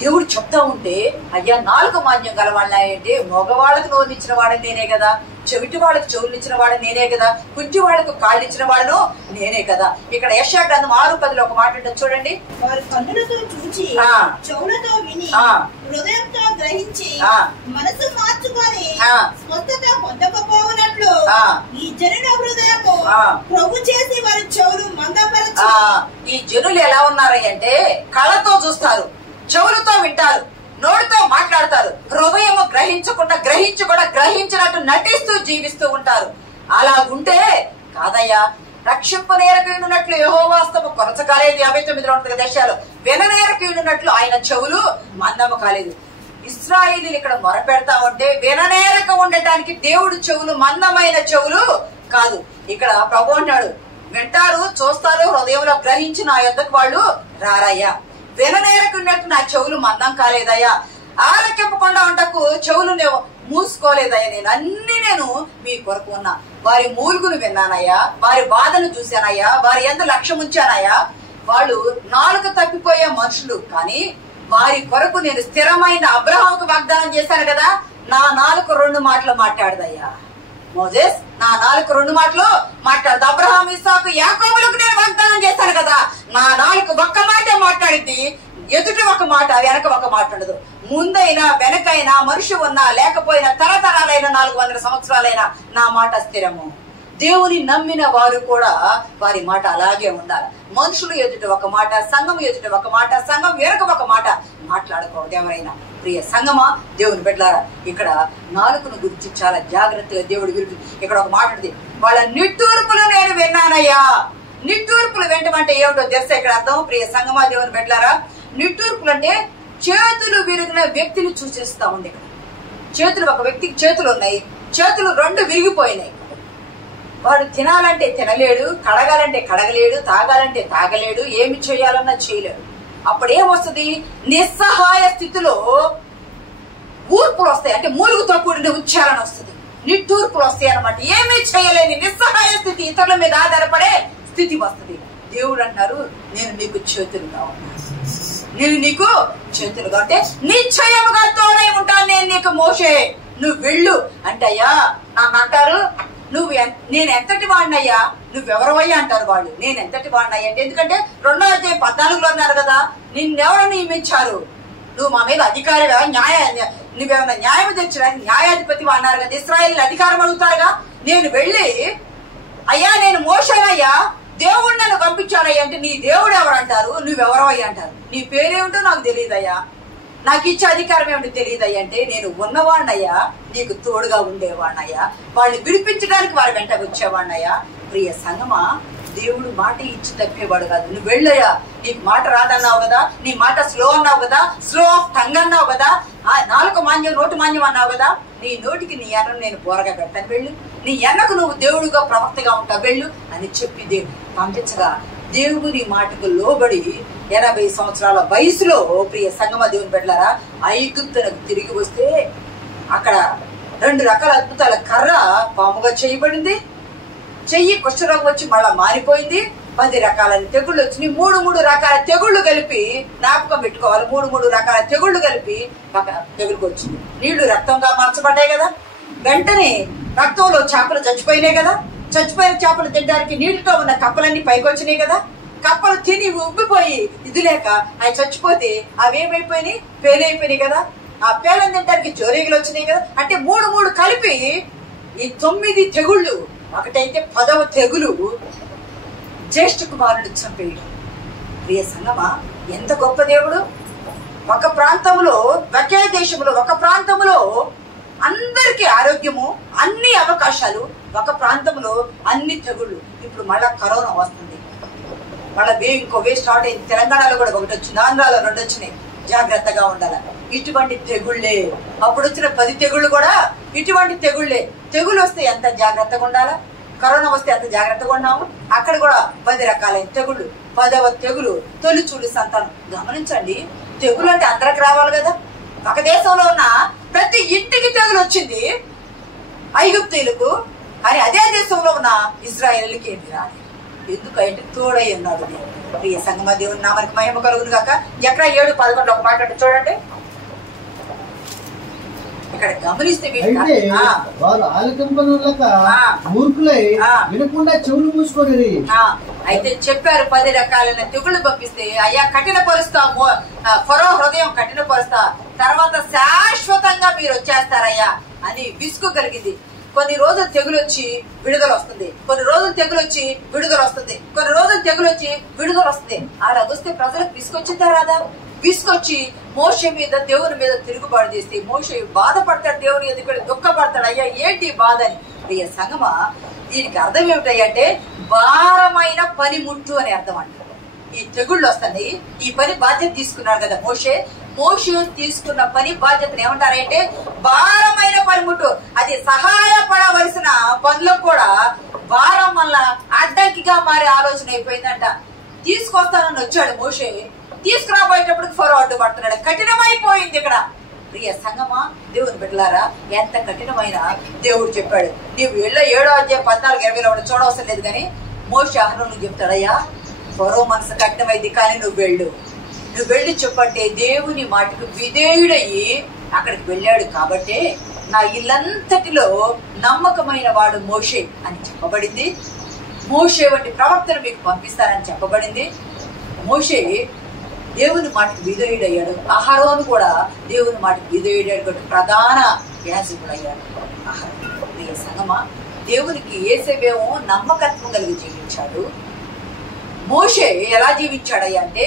దేవుడు చెప్తా ఉంటే, అయ్యా నాలుగు మాన్యం గలవాళ్ళంటే మగవాళ్ళకు నోరు ఇచ్చిన వాడని నేనే కదా, చెవిటి వాళ్ళకు చెవులు ఇచ్చిన వాడు నేనే కదా, కుంటి వాళ్ళకు కాళ్ళు ఇచ్చిన వాడును నేనే కదా. ఇక్కడ యెషయా గ్రంథం 6:10 ఒక మాట ఉంటుంది చూడండి. వారి కన్నులతో చూచి, చెవులతో విని, హృదయంతో గ్రహించి, మనసు మార్చుకొని స్వస్థత పొందకపోవునట్లు ఈ జనుల హృదయము ప్రభు చేసి వారి చెవులు మందపరచి. ఈ జనులు ఎలా ఉన్నారంటే కళ్ళతో చూస్తారు, చెవులతో వింటారు, నోటితో మాట్లాడతారు, హృదయము గ్రహించినట్టు నటిస్తూ జీవిస్తూ ఉంటారు. అలా ఉంటే కాదయ్యా, రక్షింపనేరకున్నట్లు యెహోవా హస్తము కొరచ కాలేదు 59లో ఉంటుంది దేశాలు, విననేరకున్నట్లు ఆయన చెవులు మందము కాలేదు. ఇశ్రాయేలీయులు ఇక్కడ మొరపెడతా ఉంటే విననేరక ఉండటానికి దేవుడు చెవులు మందమైన చెవులు కాదు. ఇక్కడ ప్రభు అన్నాడు, వింటారు, చూస్తారు, హృదయంలో గ్రహించి నా యొద్దకు వాళ్ళు రారయ్యా. విననేరకున్నట్టు నా చెవులు మందం కాలేదయ్యా, ఆలకింపకుండా ఉండకు చెవులు మూసుకోలేదయ్యా. నేను మీ కొరకు ఉన్నా. వారి మూలుగును విన్నానయ్యా, వారి బాధను చూశానయ్యా, వారి యందు లక్ష్యం ఉంచానయ్యా. వాళ్ళు నాలుక తప్పిపోయే మనుషులు, కానీ వారి కొరకు నేను స్థిరమైన అబ్రహాముకు వాగ్దానం చేశాను కదా, నా నాలుక 2 మాటలు మాట్లాడదయ్యా. మోజెస్ నా నాలుక 2 మాటలు మాట్లాడదు. అబ్రహాం, ఇస్సాకు, యాకోబులకు నేను వాగ్దానం చేశాను కదా, నా నాలుక ఒక్క మాటే మాట్లాడింది. ఎదుటి ఒక మాట, వెనక ఒక మాట ఉండదు. ముందైనా వెనకైనా, మనిషి ఉన్నా లేకపోయినా, తరతరాలైన 400 సంవత్సరాలైనా నా మాట స్థిరము. దేవుని నమ్మిన వారు కూడా వారి మాట అలాగే ఉండాలి. మనుషులు ఎదుట ఒక మాట, సంఘం ఎదుట ఒక మాట, సంఘం వెనక ఒక మాట మాట్లాడకూడదు ఎవరైనా. ప్రియ సంగమా, దేవుని బిడ్డలారా, ఇక్కడ నాలుకను గురించి చాలా జాగ్రత్తగా దేవుడి గురించి ఇక్కడ ఒక మాట ఉంది. వాళ్ళ నిట్టూర్పులు నేను విన్నానయ్యా. నిట్టూర్పులు వెంటమంటే ఏమిటో తెలుసా ఇక్కడ అర్థం? ప్రియ సంగమా, దేవుని బిడ్డలారా, నిట్టూర్పులు అంటే చేతులు విరిగిన వ్యక్తిని సూచిస్తా ఉంది. చేతులు, ఒక వ్యక్తికి చేతులు ఉన్నాయి, చేతులు 2 విరిగిపోయినాయి. వాడు తినాలంటే తినలేడు, కడగాలంటే కడగలేడు, తాగాలంటే తాగలేడు, ఏమి చేయాలన్నా చేయలేడు. అప్పుడేమొస్తుంది? నిస్సహాయ స్థితిలో ఊర్పులు వస్తాయి, అంటే మూలుగుతో కూడిన ఉచ్చారణ వస్తుంది, నిట్టూర్పులు వస్తాయి అన్నమాట. ఏమీ చేయలేని నిస్సహాయ స్థితి, ఇతరుల మీద ఆధారపడే స్థితి వస్తుంది. దేవుడు అంటారు, నేను నీకు చేతులుగా ఉన్నాను, నేను నీకు చేతులుగా అంటే నిశ్చయముగా తోడై ఉంటాను నేను నీకు. మోషే నువ్వు వెళ్ళు అంటే, అయ్యా నన్ను అంటారు, నేను ఎంతటి వాడినయ్యా, నువ్వెవరవయ్యా అంటారు వాళ్ళు. నేను ఎంతటి వాడినయ్యా అంటే, ఎందుకంటే 2వ అధ్యాయం 14లో అన్నారు కదా, నిన్నెవరు నియమించారు, నువ్వు మా మీద అధికారి, నువ్వేమన్నా న్యాయం తెచ్చడానికి న్యాయాధిపతి అన్నారు కదా, ఇశ్రాయేలు అధికారం అడుగుతారుగా. నేను వెళ్ళి, అయ్యా నేను మోషేనయ్యా, దేవుడు నన్ను పంపించాడయ్యా అంటే, నీ దేవుడు ఎవరు అంటారు, నువ్వెవరో అయ్యా అంటారు. నీ పేరేమిటో నాకు తెలియదయ్యా, నాకు ఇచ్చే అధికారం ఏమిటో తెలియదయ్యా అంటే, నేను ఉన్నవాడినయ్యా, నీకు తోడుగా ఉండేవాడినయ్యా, వాళ్ళని విడిపించడానికి వారి వెంట వచ్చేవాడినయ్యా. ప్రియ సంగమా, దేవుడు మాట ఇచ్చి తప్పేవాడు కాదు. నువ్వు వెళ్ళయ్యా, నీకు మాట రాదన్నావు కదా, నీ మాట స్లో అన్నావు కదా, స్లో ఆఫ్ టంగ్ అన్నావు కదా, నాలుక మాన్యం నోటు మాన్యం అన్నావు కదా, నీ నోటికి నీ అన్నను నేను బోరగా పెడతాను, వెళ్ళు, నీ అన్నకు నువ్వు దేవుడుగా ప్రవక్తగా ఉంటావు, వెళ్ళు అని చెప్పి దేవుడు పంపించగా, దేవుని మాటకు లోబడి 80 సంవత్సరాల వయసులో ప్రియ సంగమ దేవుని బిడ్డలారా, ఐగుప్తునకు తిరిగి వస్తే అక్కడ 2 రకాల అద్భుతాల కర్ర పాముగా చేయబడింది, చెయ్యి కుష్ఠరోగం వచ్చి మళ్ళా మారిపోయింది, 10 రకాల తెగుళ్ళు వచ్చినాయి. 3 రకాల తెగుళ్ళు కలిపి జ్ఞాపకం పెట్టుకోవాలి. 3 రకాల తెగుళ్ళు కలిపి తెగులుకు వచ్చింది. నీళ్లు రక్తంగా మార్చబడ్డాయి కదా, వెంటనే రక్తంలో చేపలు చచ్చిపోయినాయి కదా, చచ్చిపోయిన చేపలు తినడానికి నీటితో ఉన్న కప్పలన్నీ పైకి వచ్చినాయి కదా, కప్పలు తిని ఉబ్బిపోయి ఇది లేక అవి చచ్చిపోతే అవేమైపోయినాయి, పేలైపోయినాయి కదా, ఆ పేలను తినడానికి జోరీగులు వచ్చినాయి కదా. అంటే 3 కలిపి ఈ 9 తెగుళ్ళు. ఒకటైతే 10వ తెగులు జ్యేష్ఠ కుమారుడు చంపేయడం. ప్రియ సంగమా, ఎంత గొప్ప దేవుడు! ఒక ప్రాంతంలో, ఒకే దేశంలో, ఒక ప్రాంతంలో అందరికీ ఆరోగ్యము, అన్ని అవకాశాలు, ఒక ప్రాంతంలో అన్ని తెగుళ్ళు. ఇప్పుడు మళ్ళా కరోనా వస్తుంది, మళ్ళా ఇంకో స్టార్ట్ అయింది. తెలంగాణలో కూడా 1 వచ్చింది, ఆంధ్రాలో 2 వచ్చినాయి. జాగ్రత్తగా ఉండాలి. ఇటువంటి తెగుళ్లే, అప్పుడు వచ్చిన 10 తెగుళ్ళు కూడా ఇటువంటి తెగుళ్లే. తెగులు వస్తే ఎంత జాగ్రత్తగా ఉండాలా, కరోనా వస్తే ఎంత జాగ్రత్తగా ఉన్నాము. అక్కడ కూడా 10 రకాలైన తెగుళ్ళు. 10వ తెగులు తొలిచూలు సంతానం. గమనించండి, తెగులు అంటే అందరికి రావాలి కదా. ఒక దేశంలో ఉన్న ప్రతి ఇంటికి తెగులు వచ్చింది, ఐగుప్తీయులకు, కానీ అదే దేశంలో ఉన్న ఇశ్రాయేలుకి ఏమి రాలేదు. ఎందుకంటే తోడై ఉన్నాడు దేవుడు. ప్రియ సంగమ, దేవుని నామానికి మహిమ కలుగును గాక. ఎక్కడ 7:11 ఒక మాట అంటే చూడండి. ఇక్కడ గమనిస్తే వారు ఆలకింపనులక మూర్ఖులై వినకుండా చెవులు మూసుకొని అయితే చెప్పారు 10 రకాలైన తెగుళ్ళు పంపిస్తే అయ్యా కఠినపరుస్తా, ఫరో హృదయం కఠినపరుస్తా, తర్వాత శాశ్వతంగా మీరు వచ్చేస్తారయ్యా అని విసుగు కలిగింది. కొన్ని రోజులు తెగులు వచ్చి విడుదల వస్తుంది, కొన్ని రోజులు తెగులు వచ్చి విడుదల వస్తుంది, కొన్ని రోజులు తెగులు వచ్చి విడుదల వస్తుంది. అలా వస్తే ప్రజలకు విసుకొచ్చిందా రాదా? విసుకొచ్చి మోషే మీద, దేవుని మీద తిరుగుబాటు చేస్తే మోషే బాధపడతాడు, దేవుని ఎదుగుడు దుఃఖపడతాడు. అయ్యా ఏంటి బాధ అని. ప్రియ సంగమా, దీనికి అర్థం ఏమిటంటే భారమైన పనిముట్టు అని అర్థం అంటారు. ఈ తెగుళ్ళు వస్తాయి, ఈ పని బాధ్యత తీసుకున్నాడు కదా మోషే. మోషే తీసుకున్న పని బాధ్యతను ఏమంటారంటే భారమైన పనిముట్టు. అది సహాయపడవలసిన పనులకు కూడా భారం వల్ల అడ్డంకిగా మారే ఆలోచన అయిపోయిందంట. తీసుకొస్తానని వచ్చాడు మోషే, తీసుకురాబోయేటప్పటికి ఫరో అడ్డుపడుతున్నాడు. కఠినమైపోయింది ఇక్కడ. ప్రియ సంగమా, దేవుని బిడ్డలారా, ఎంత కఠినమైన దేవుడు చెప్పాడు. నీవు 7:14-20 చూడవసరం లేదు, కానీ మోషే అహరోనుకు చెప్తాడయ్యా ఫరో మనసు కఠినమైంది, కానీ నువ్వు వెళ్ళి చెప్పంటే దేవుని మాటకు విధేయుడయ్యి అక్కడికి వెళ్ళాడు. కాబట్టి నా ఇల్లంతటిలో నమ్మకమైన వాడు మోషే అని చెప్పబడింది. మోషే వంటి ప్రవక్తను మీకు పంపిస్తానని చెప్పబడింది. మోషే దేవుని మాటకు విధేయుడయ్యాడు. అహరోను కూడా దేవుని మాటకు విధేయుడయ్యాడు. ప్రధాన యాజకుడు అయ్యాడు అహరోను. ప్రియ సంగమా, దేవునికి యేసేవేమో నమ్మకత్వం కలిగి జీవించాడు. మోషే ఎలా జీవించాడయ్యా అంటే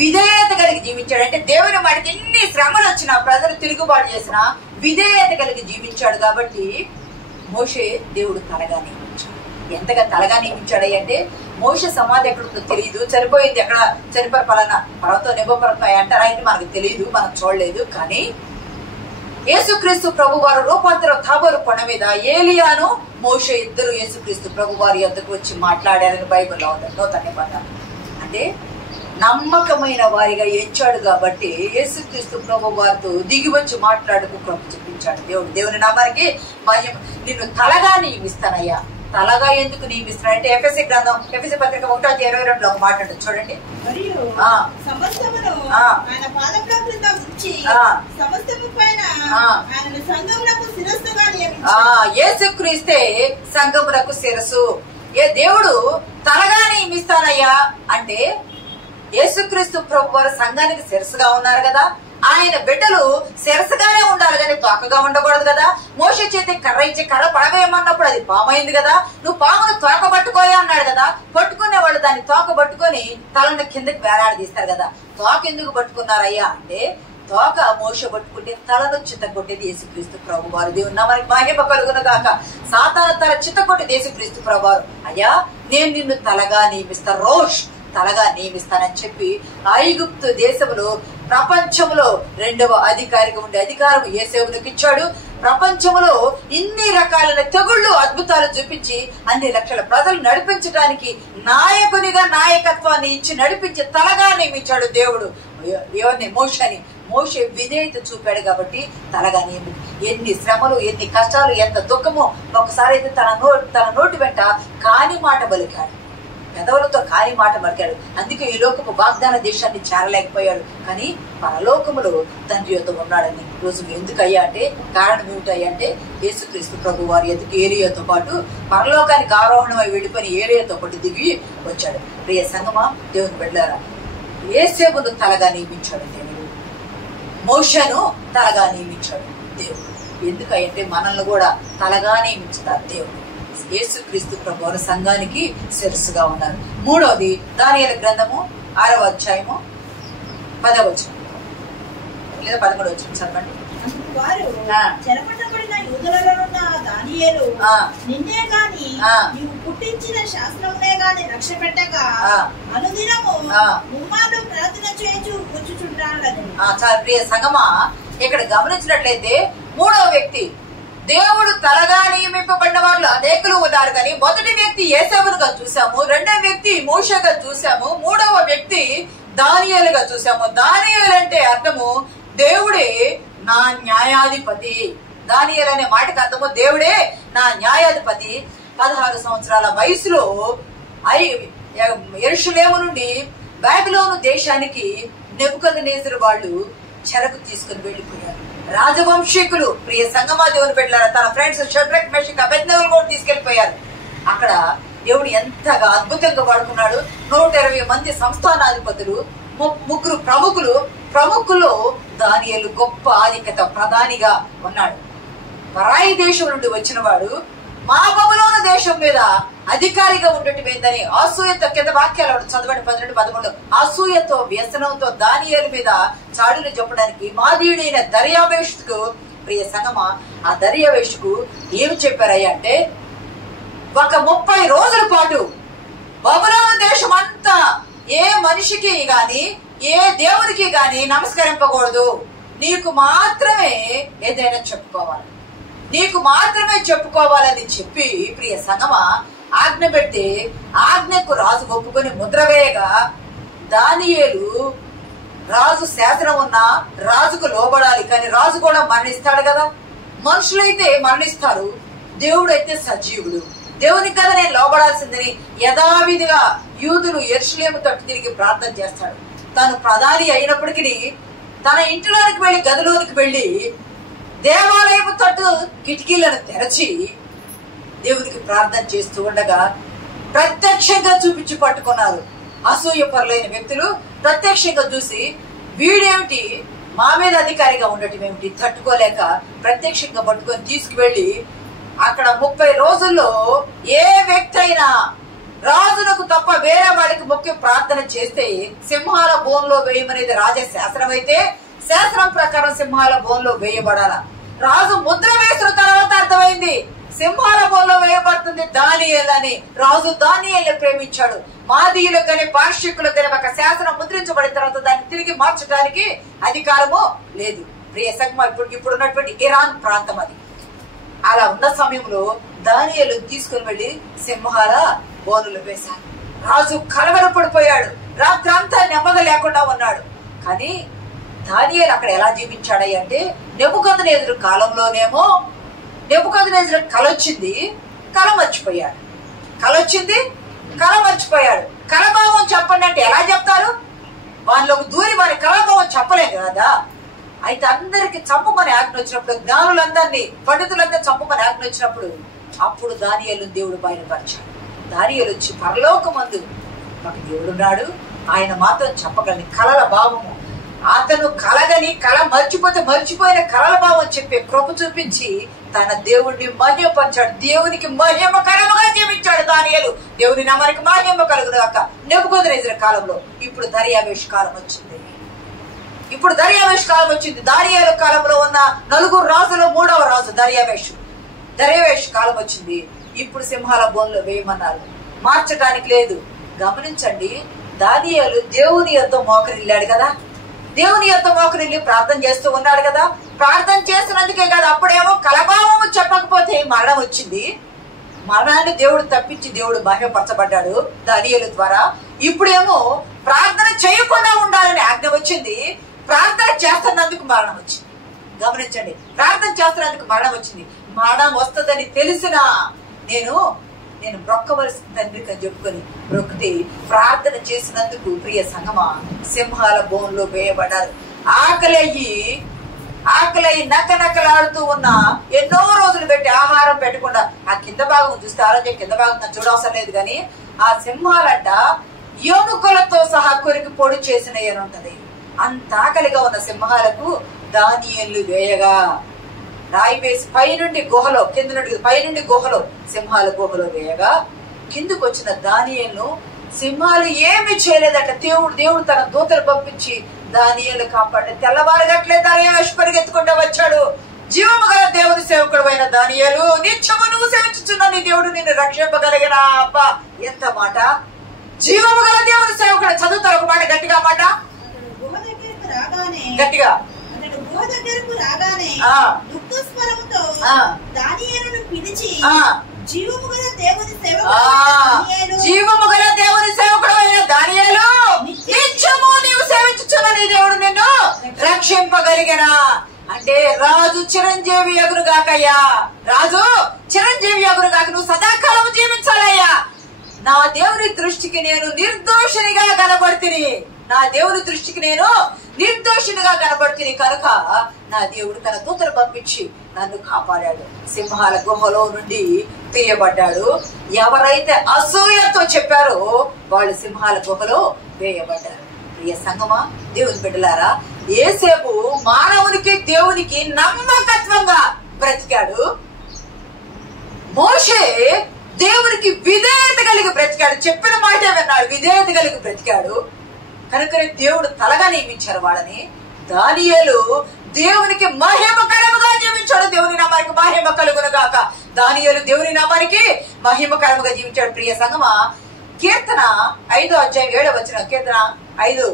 విధేయత కలిగి జీవించాడు. అంటే దేవుని మాటకి ఎన్ని శ్రమలు వచ్చినా, ప్రజలు తిరుగుబాటు చేసినా విధేయత కలిగి జీవించాడు. కాబట్టి మోషే దేవుడు తలగా నియమించాడు. ఎంతగా తలగా నియమించాడయ్య అంటే మోషే సమాధి ఎక్కడుందో తెలియదు, చనిపోయింది ఎక్కడ, చనిపోయి పలానా పర్వతం నెబో పర్వతం అంటారా అంటే మనకు తెలియదు, మనం చూడలేదు. కానీ యేసుక్రీస్తు ప్రభు వారు రూపాంతరం తాబోరు కొండ మీద ఏలియాను మోషే ఇద్దరు యేసుక్రీస్తు ప్రభు వారి యొద్దకు వచ్చి మాట్లాడారని బైబిల్లో నూతన నిబంధన. అంటే నమ్మకమైన వారిగా ఎంచాడు కాబట్టి యేసుక్రీస్తు ప్రభు వారితో దిగి వచ్చి మాట్లాడుకు కృప చూపించాడు దేవుడు. దేవుని నామానికి మహిమ. నిన్ను తలగా నియమిస్తానయ్యా. తలగా ఎందుకు నియమిస్తున్నాడంటే ఎఫెసీ గ్రంథం, ఎఫెసీ పత్రిక 1:22 ఒక మాట ఉంటుంది చూడండి. యేసుక్రీస్తే సంఘమునకు శిరస్సు. ఏ దేవుడు తలగా నియమిస్తానయ్యా అంటే యేసుక్రీస్తు ప్రభు వారు సంఘానికి శిరస్సుగా ఉన్నారు కదా. ఆయన బిడ్డలు శిరస్సుగానే ఉండాలి కానీ తోకగా ఉండకూడదు కదా. మోషే చేతి కర్ర ఇచ్చి కర్ర పడవేయమన్నప్పుడు అది పామైంది కదా. నువ్వు పామును తోక పట్టుకోయా అన్నాడు కదా. పట్టుకునే వాళ్ళు దాన్ని తోక పట్టుకొని తలను కిందకి వేలాడదీస్తారు కదా. తోక ఎందుకు పట్టుకున్నారయ్యా అంటే తోక మోషే పట్టుకుంటే తలను చిత్తగొట్టేది యేసుక్రీస్తు ప్రభు వారు. దేవుని మనకి మహిమ కలుగును గాక. సాతాను తల చిత్తగొట్టేది యేసుక్రీస్తు ప్రభు వారు. అయ్యా నేను నిన్ను తలగా నియమిస్తా, రోష్ తలగా నియమిస్తానని చెప్పి ఐగుప్తు దేశంలో ప్రపంచంలో 2వ అధికారిగా ఉండే అధికారం యేసేవునికి ఇచ్చాడు. ప్రపంచంలో ఇన్ని రకాలైన తెగుళ్ళు అద్భుతాలు చూపించి అన్ని లక్షల ప్రజలు నడిపించడానికి నాయకునిగా నాయకత్వాన్ని ఇచ్చి నడిపించి తలగా నియమించాడు దేవుడు. ఎవరిని? మోషని. మోషే విధేయత చూపాడు కాబట్టి తలగా నియమి. ఎన్ని శ్రమలు, ఎన్ని కష్టాలు, ఎంత దుఃఖమో. ఒకసారి అయితే తన నోటి వెంట కాని మాట పలికాడు, పెదవులతో కాని మాట పలికాడు. అందుకే ఈ లోకపు వాగ్దాన దేశాన్ని చేరలేకపోయాడు. కానీ పరలోకములో తండ్రి యొద్ద ఉన్నాడని రోజు ఎందుకయ్యా అంటే కారణం ఏమిటయ్యా అంటే యేసుక్రీస్తు ప్రభు వారి ఎదుగు ఏలియాతో పాటు పరలోకానికి ఆరోహణమై వెళ్ళిపోయిన ఏలియాతో పాటు దిగి వచ్చాడు. ప్రియ సంగమా, దేవుని బిడ్డలారా, యేసేవును తలగా నియమించాడు దేవుడు. మోషేను తలగా నియమించాడు దేవుడు. ఎందుకంటే మనల్ని కూడా తలగా నియమించుతారు దేవుడు. యేసుక్రీస్తు ప్రభు వారు సంఘానికి శిరస్సుగా ఉన్నారు. 3వది దానియేలు గ్రంథము 6వ అధ్యాయము 10వ వచనం లేదా 11వ వచనం చదవండి. చెరపట్టబడిన యూదులలోనున్న దానియేలు నిన్నే గాని నీవు పుట్టించిన శాస్త్రమునే గాని లక్ష్య పెట్టక అనుదినము ముమ్మారు ప్రార్థన చేయించు కూర్చుచుంటాడని. చాలా ప్రియ సంగమా, ఇక్కడ గమనించినట్లయితే 3వ వ్యక్తి దేవుడు తలగా నియమింపబడిన వాళ్ళు అనేకులు ఉన్నారు. కానీ మొదటి వ్యక్తి యేసేవుగా చూసాము, 2వ వ్యక్తి మోషేగా చూసాము, 3వ వ్యక్తి దానియేలుగా చూసాము. దానియేలు అంటే అర్థము దేవుడే నా న్యాయాధిపతి, దానియేలు అనే మాటకు అర్థము దేవుడే నా న్యాయాధిపతి. 16 సంవత్సరాల వయసులో యెరూషలేము నుండి బబులోను దేశానికి నెబుకద్నెజరు వాళ్ళు చెరకు తీసుకుని వెళ్ళిపోయారు. రాజవంశీకులు, ప్రియ సంగమా దేవుని బిడ్డలారా, తన ఫ్రెండ్స్ షడ్రక్ మెషక్ అబేద్నెగోను కూడా తీసుకెళ్లిపోయారు. అక్కడ దేవుడు ఎంతగా అద్భుతంగా వాడుకున్నాడు. 120 మంది సంస్థానాధిపతులు, 3 ప్రముఖులు దానియేలు గొప్ప ఆధిక్యత ప్రధానిగా ఉన్నాడు. పరాయి దేశం నుండి వచ్చిన వాడు మా బబులోను దేశం మీద అధికారిగా ఉండటం ఏందని అసూయతో, కింద వాక్యాలు చదవండి 12, 13, అసూయతో వ్యసనంతో దానియేలు మీద చాడులు చెప్పడానికి మాదీయుడైన దర్యావేషుకు, ప్రియ సంగమా, ఆ దర్యావేషుకు ఏమి చెప్పారయ్యా అంటే, ఒక 30 రోజుల పాటు బబులోను దేశం అంతా ఏ మనిషికి గాని ఏ దేవునికి గాని నమస్కరింపకూడదు, నీకు మాత్రమే ఏదైనా చెప్పుకోవాలి, నీకు మాత్రమే చెప్పుకోవాలని చెప్పి, ప్రియ సంగమా, ఆజ్ఞ పెడితే ఆజ్ఞకు రాజు ఒప్పుకొని ముద్ర వేయగా దానియేలు రాజు శాసనం ఉన్నా రాజుకు లోబడాలి. కానీ రాజు కూడా మరణిస్తాడు కదా. మనుషులైతే మరణిస్తారు, దేవుడైతే సజీవుడు. దేవునికి కదా నేను లోబడాల్సిందని యథావిధిగా యూదులు యెరూషలేము తట్టు తిరిగి ప్రార్థన చేస్తాడు. తాను ప్రధాని అయినప్పటికీ తన ఇంటిలోనికి వెళ్లి, గదిలోనికి వెళ్లి దేవాలయము తట్టు కిటికీలను తెరచి దేవునికి ప్రార్థన చేస్తూ ఉండగా ప్రత్యక్షంగా చూపించి పట్టుకున్నారు. అసూయ పరులైన వ్యక్తులు ప్రత్యక్షంగా చూసి, వీడేమిటి మా మీద అధికారిగా ఉండటం ఏమిటి, తట్టుకోలేక ప్రత్యక్షంగా పట్టుకొని తీసుకువెళ్లి అక్కడ 30 రోజుల్లో ఏ వ్యక్తి అయినా రాజులకు తప్ప వేరే వాడికి ముఖ్య ప్రార్థన చేస్తే సింహాల బోన్లో వేయమనేది రాజ శాసనం అయితే, శాస్త్రం ప్రకారం సింహాల బోన్లో వేయబడాల. రాజు ముద్ర వేసిన తర్వాత అర్థమైంది సింహాల బోన్లో వేయబడుతుంది దానియేలు అని. రాజు దానియేలుని ప్రేమించాడు. మాదీయులకు గాని పార్షికులకు గాని ఒక శాసనం ముద్రించబడిన తర్వాత దాన్ని తిరిగి మార్చడానికి అధికారము లేదు. ప్రియ సంగమా, ఇప్పుడు ఉన్నటువంటి ఇరాన్ ప్రాంతం అది. అలా ఉన్న సమయంలో దానియేలు తీసుకుని వెళ్లి సింహాల బోనులు వేశారు. రాజు కలవరపడిపోయాడు, రాత్రంతా నెమ్మది లేకుండా ఉన్నాడు. కానీ దానియేలు అక్కడ ఎలా జీవించాడయ్య అంటే, నెబుకద్నెజరు కాలంలోనేమో నెబుకద్నెజరు కలొచ్చింది, కల మర్చిపోయాడు. కలొచ్చింది, కల మర్చిపోయాడు. కలభావం చెప్పండి అంటే ఎలా చెప్తారు? వాళ్ళకు దూరి వారి కలభావం చెప్పలేదు కదా. అయితే అందరికి చంపమని ఆజ్ఞ వచ్చినప్పుడు, జ్ఞానులందరినీ, పండితులందరినీ చంపమని ఆజ్ఞ వచ్చినప్పుడు, అప్పుడు దానియేలు దేవుడు బయలుపరిచాడు. దానియేలు వచ్చి, పరలోకమందు మాకు దేవుడున్నాడు, ఆయన మాత్రం చెప్పగలని కలల భావము, అతను కలగని కల మర్చిపోతే మర్చిపోయిన కలల భావం చెప్పే కృప చూపించి తన దేవుడిని మహిమపరిచాడు. దేవునికి మహిమకరముగా జీవించాడు దానియేలు. దేవుని నామానికి మహిమ కలుగును గాక. నెబుకద్నెజరు కాలంలో ఇప్పుడు దర్యావేషు కాలం వచ్చింది. ఇప్పుడు దర్యావేషు కాలం వచ్చింది. దానియేలు కాలంలో ఉన్న 4 రాజులు 3వ రాజు దర్యావేషు కాలం వచ్చింది. ఇప్పుడు సింహాల బోన్లో వేయమన్నారు, మార్చడానికి లేదు. గమనించండి, దానియేలు దేవుని యొద్ద మోకరిల్లాడు కదా, దేవుని యొద్ద మోకరిల్లి ప్రార్థన చేస్తూ ఉన్నాడు కదా. ప్రార్థన చేస్తున్నందుకే కాదు, అప్పుడేమో కలభావము చెప్పకపోతే మరణం వచ్చింది. మరణాన్ని దేవుడు తప్పించి దేవుడు మహిమపరచబడ్డాడు దానియేలు ద్వారా. ఇప్పుడేమో ప్రార్థన చేయకుండా ఉండాలని ఆజ్ఞ వచ్చింది, ప్రార్థన చేస్తున్నందుకు మరణం వచ్చింది. గమనించండి, ప్రార్థన చేస్తున్నందుకు మరణం వచ్చింది. మరణం వస్తుందని తెలిసినా నేను బ్రొక్కవలసిన తండ్రికి అని చెప్పుకొని బ్రొక్కితే ప్రార్థన చేసినందుకు, ప్రియ సంగమా, సింహాల బోన్లో వేయబడ్డారు. ఆకలి నకనకలాడుతూ ఉన్న ఎన్నో రోజులు పెట్టి ఆహారం పెట్టకుండా, ఆ కింద భాగం చూస్తే ఆరోగ్యం కింద భాగం చూడవసరం లేదు కానీ, ఆ సింహాలంట ఎముకలతో సహా కొరికి పొడి చేసిన ఏనుంటది. అంత ఆకలిగా ఉన్న సింహాలకు దానియేలు వేయగా, రాయి వేసి పైనుండి గుహలో, కింద నుండి పైనుండి గుహలో, సింహాల గుహలో వేయగా, కిందకు వచ్చిన దానియేలును సింహాలు ఏమి చేయలేదట. దేవుడు తన దూతలు పంపించి దానియేలు కాపాడి తెల్లవారగట్లే దర్యావేషు పరిగెత్తుకుంటూ వచ్చాడు. జీవము గల దేవుని సేవకుడు అయిన దానియేలు, నిత్యము నువ్వు సేవించుచున్న నీ దేవుడు నిన్ను రక్షింపగలిగిన. అబ్బా, ఎంత మాట! జీవము గల దేవుని సేవకుడు. చదువుతారు ఒక మాట గట్టిగా, మాట గట్టిగా. దగ్గరకు రాగానే దుఃఖ స్వరముతో దానియేలును పిలిచి, జీవము గల దేవుని సేవకుడు అయిన దానియేలు, నిత్యము నీవు సేవించుచున్న నీ దేవుడు నిన్ను రక్షింపగలిగిన. అంటే రాజు చిరంజీవి అగును గాకయ్యా, రాజు చిరంజీవి అగును గాక, నువ్వు సదాకాలం జీవించాలయ్యా. నా దేవుని దృష్టికి నేను నిర్దోషినిగా కనబడుతుంది, నా దేవుని దృష్టికి నేను నిర్దోషినిగా కనబడుతుంది కనుక నా దేవుడు తన దూతను పంపించి నన్ను కాపాడాడు, సింహాల గుహలో నుండి తీయబడ్డాడు. ఎవరైతే అసూయతో చెప్పారో వాళ్ళు సింహాల గుహలో వేయబడ్డారు. ప్రియ సంగమా, దేవుని బిడ్డలారా, యేసేపు మానవునికి దేవునికి నమ్మకత్వంగా బ్రతికాడు. మోషే దేవునికి విధేయత కలిగి బ్రతికాడు, చెప్పిన మాటే విన్నాడు, విధేయత కలిగి బ్రతికాడు కనుకనే దేవుడు తలగా నియమించారు వాళ్ళని. దానియేలు దేవునికి మహిమకరముగా జీవించాడు, దేవుని నామానికి మహిమ కలుగును గాక. దానియేలు దేవుని నామానికి మహిమకరముగా జీవించాడు. ప్రియ సంగమా, కీర్తన 5వ అధ్యాయం 7వ వచనం, కీర్తన 5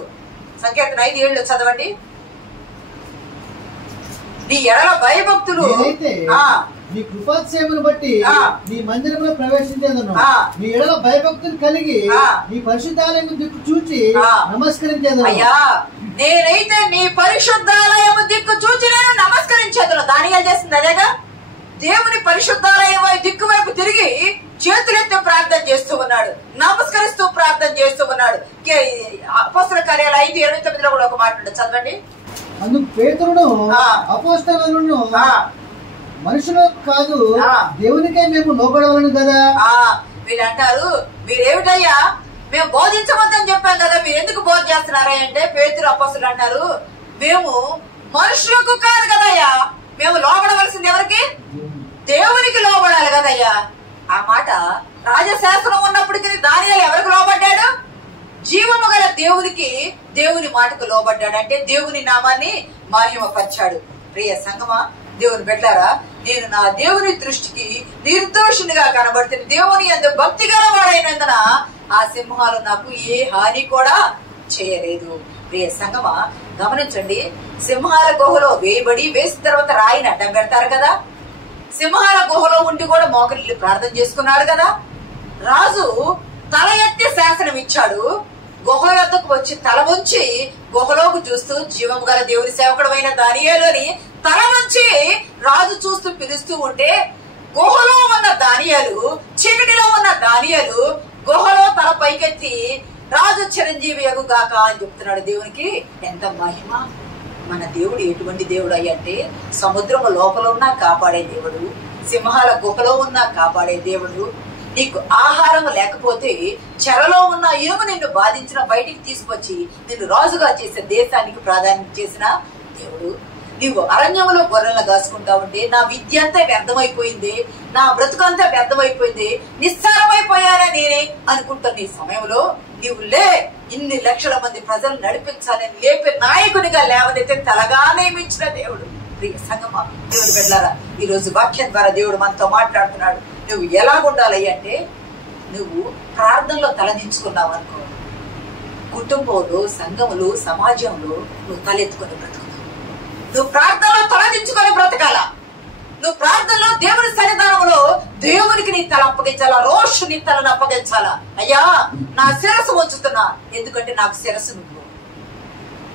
సంకీర్తన 5:7 చదవండి. నీ ఎడల భయభక్తులు నీ కృపాతిశయమును బట్టి నీ మందిరంలో ప్రవేశించేదను, నీ ఎడల భయభక్తులు కలిగి నీ పరిశుద్ధాలయము దిక్కు చూచి నమస్కరించేదను. అయ్యా, నేనైతే నీ పరిశుద్ధాలయము దిక్కు చూచి నేను నమస్కరించేదను. దానియేలు చేసింది అదేగా, దేవుని పరిశుద్ధాలయం దిక్కు వైపు తిరిగి చేతులెత్తి ప్రార్థన చేస్తూ ఉన్నాడు, నమస్కరిస్తూ ప్రార్థన చేస్తూ ఉన్నాడు. అపోస్తల కార్యాలు 5:29 కూడా ఒక మాట ఉంటుంది, చదవండి. అందుకు పేతురును అపోస్తలులను మనుషులకు కాదు దేవునికే మేము లోబడవలను కదా. వీళ్ళు అంటారు, మీరేమిటయ్యా మేము బోధించవద్దని చెప్పాం కదా, మీరు ఎందుకు బోధ చేస్తున్నారా అంటే పేతురు అపోస్తలులు అన్నారు, మేము మనుషులకు కాదు కదయ్యా, మేము లోబడవలసింది ఎవరికి? దేవునికి లోబడాలి కదయ్యా. ఆ మాట రాజశాస్త్రం ఉన్నప్పటికీ దానియేలు ఎవరికి లోబడ్డాడు? జీవము గల దేవునికి, దేవుని మాటకు లోబడ్డాడు, అంటే దేవుని నామాన్ని మహిమపరిచాడు. ప్రియ సంగమా, దేవుని బిడ్డలారా, నేను నా దేవుని దృష్టికి నిర్దోషినిగా కనబడుతుంది. దేవుని యందు భక్తి గలవాడైనందున ఆ సింహాలు నాకు ఏ హాని కూడా చేయలేదు. ప్రియ సంగమా, గమనించండి, సింహాల గుహలో వేసిన తర్వాత రాయిని అడ్డం పెడతారు కదా, సింహాల గుహలో ఉండి కూడా మోకరిల్లి ప్రార్థన చేసుకున్నాడు కదా. రాజు తల ఎత్తి శాసనం ఇచ్చాడు, గుహ యొద్దకు వచ్చి తల వంచి గుహలోకి చూస్తూ జీవము గల దేవుని సేవకుడు అయిన దానియేలు అని తల వంచి రాజు చూస్తూ పిలుస్తూ ఉంటే, గుహలో ఉన్న దానియేలు, చీకటిలో ఉన్న దానియేలు గుహలో తల పైకెత్తి రాజు చిరంజీవి అగుగాక అని చెప్తున్నాడు. దేవునికి ఎంత మహిమ! మన దేవుడు ఎటువంటి దేవుడు అయ్యంటే, సముద్రము లోపల ఉన్నా కాపాడే దేవుడు, సింహాల గుహలో ఉన్నా కాపాడే దేవుడు. నీకు ఆహారం లేకపోతే చెరలో ఉన్న ఇనుము నిన్ను బాధించిన బయటికి తీసుకొచ్చి నిన్ను రాజుగా చేసే దేశానికి ప్రాధాన్యత చేసిన దేవుడు. నీవు అరణ్యంలో గొర్రెలను కాసుకుంటా ఉంటే నా విద్య అంతా వ్యర్థమైపోయింది, నా బ్రతుకంతా వ్యర్థమైపోయింది, నిస్సారమైపోయానా నేనే అనుకుంటున్న ఈ సమయంలో నీవు ఇన్ని లక్షల మంది ప్రజలు నడిపించాలని లేపే నాయకునిగా లేవనైతే తలగా నియమించిన దేవుడు. ప్రియ సంగమా, దేవుని బిడ్డలారా, ఈ రోజు వాక్యం ద్వారా దేవుడు మనతో మాట్లాడుతున్నాడు. నువ్వు ఎలాగుండాలి అంటే, నువ్వు ప్రార్థనలో తలదించుకున్నావు అనుకో, కుటుంబంలో, సంఘములు, సమాజంలో నువ్వు తలెత్తుకొని బ్రతుకుతావు. నువ్వు ప్రార్థనలో తలదించుకొని బ్రతకాల. నువ్వు ప్రార్థనలో దేవుని సన్నిధానంలో దేవునికి నీ తల అప్పగించాలా, రోషు నీ తలను అప్పగించాలా. అయ్యా, నా శిరస్సు వంచుతున్నా, ఎందుకంటే నాకు శిరస్సు నువ్వు,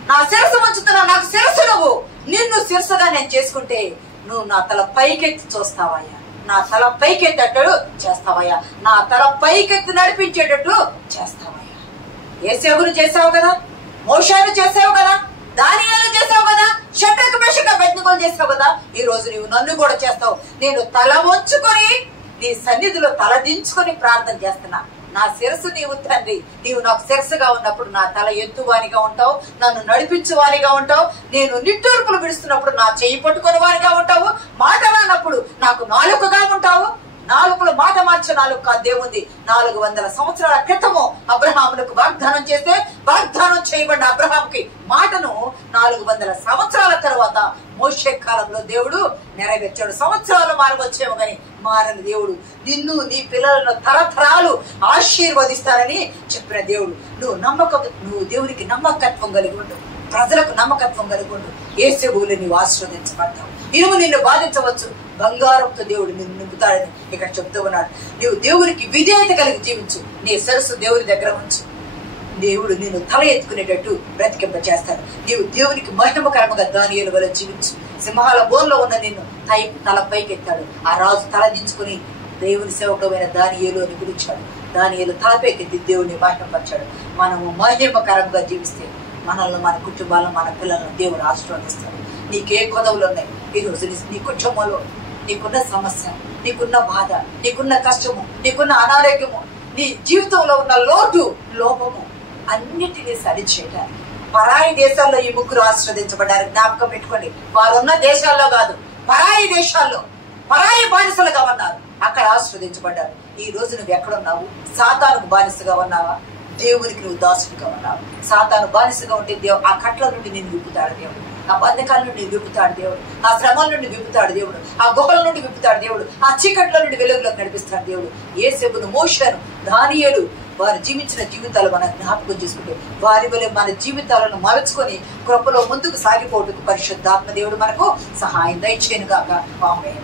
నా శిరస్సు వంచుతున్నా, నాకు శిరస్సు నువ్వు. నిన్ను శిరస్సుగా నేను చేసుకుంటే నువ్వు నా తల పైకెత్తి చూస్తావయ్యా, నా తల పైకెత్తేటట్టు చేస్తావయ్యా, నా తల పైకెత్తి నడిపించేటట్టు చేస్తావయ్యా. యేసేపును చేసావు కదా, మోషేను చేసావు కదా, దానియేలు చేసావు కదా, షడ్రకు మెషకు అబేద్నెగోను చేసావు కదా, ఈ రోజు నీవు నన్ను కూడా చేస్తావు. నేను తల వంచుకొని నీ సన్నిధిలో తల దించుకొని ప్రార్థన చేస్తున్నా. నా శిరస్సు నీవు తండ్రి, నీవు నాకు శిరస్సుగా ఉన్నప్పుడు నా తల ఎత్తువానిగా ఉంటావు, నన్ను నడిపించువానిగా ఉంటావు. నేను నిట్టూర్పులు విడుస్తున్నప్పుడు నా చెయ్యి పట్టుకుని వారిగా ఉంటావు, మాటలన్నప్పుడు నాకు నాలుకగా ఉంటావు. నాలుకలు మాట మార్చే నాలుక దేవుంది. 400 సంవత్సరాల క్రితము అబ్రహాములకు వాగ్దానం చేస్తే, వాగ్దానం చేయబడిన అబ్రహాంకి మాటను 400 సంవత్సరాల తర్వాత మోషే కాలంలో దేవుడు నెరవేర్చాడు. సంవత్సరాలు మారవచ్చేమో గాని మారని దేవుడు నిన్ను, నీ పిల్లలను తరతరాలు ఆశీర్వదిస్తానని చెప్పిన దేవుడు. నువ్వు దేవునికి నమ్మకత్వం కలిగి ఉండు, ప్రజలకు నమ్మకత్వం కలిగి ఉండు. యేసేపులో నీవు ఆశీర్వదించబడతావు. ఇనుము నిన్ను బాధించవచ్చు, బంగారంతో దేవుడు నిన్ను నింపుతాడని ఇక్కడ చెప్తూ ఉన్నాడు. నీవు దేవునికి విధేయత కలిగి జీవించు, నీ సరస్సు దేవుని దగ్గర ఉంచు. దేవుడు నిన్ను తల ఎత్తుకునేటట్టు బ్రతికింప చేస్తాడు. నీవు దేవునికి మహిమకరముగా దానియేలు వలె జీవించు. సింహాల బోన్లో ఉన్న నిన్ను తల పైకెత్తాడు. ఆ రాజు తల దించుకుని దేవుని సేవకుడైన దానియేలు అని పిలిచాడు. దానియేలు తలపైకెత్తి దేవుడిని మహిమపరిచాడు. మనము మహిమకరంగా జీవిస్తే మనల్ని, మన కుటుంబాలను, మన పిల్లలను దేవుడు ఆశీర్వదిస్తాడు. నీకే కొదవులు ఉన్నాయి ఈరోజు. నీ కుటుంబంలో నీకున్న సమస్య, నీకున్న బాధ, నీకున్న కష్టము, నీకున్న అనారోగ్యము, నీ జీవితంలో ఉన్న లోపము అన్నిటినీ సరిచేయడానికి పరాయి దేశాల్లో ఈ ముగ్గురు ఆశీర్వదించబడ్డారు. జ్ఞాపకం పెట్టుకోండి. వారున్న దేశాల్లో కాదు, పరాయి దేశాల్లో పరాయి బానిసలుగా ఉన్నారు, అక్కడ ఆశీర్వదించబడ్డారు. ఈ రోజు నువ్వు ఎక్కడున్నావు? సాతానుకు బానిసగా ఉన్నావా? దేవునికి నువ్వు దాసుడిగా ఉన్నావు. సాతాను బానిసగా ఉంటే దేవుడు ఆ కట్ల నుండి నేను విప్పుతాడు. దేవుడు ఆ బంధకాల నుండి విప్పుతాడు. దేవుడు ఆ శ్రమల నుండి విప్పుతాడు. దేవుడు ఆ గుహల నుండి విప్పుతాడు. దేవుడు ఆ చీకట్ల నుండి వెలుగులోకి నడిపిస్తాడు. దేవుడు యేసేపును, మోషేను, దానియేలు వారు జీవించిన జీవితాలు మనం జ్ఞాపకం చేసుకుంటే వారి వల్ల మన జీవితాలను మలుచుకొని కృపలో ముందుకు సాగిపోవడానికి పరిశుద్ధాత్మ దేవుడు మనకు సహాయం దయచేయను గాక. ఆమేన్.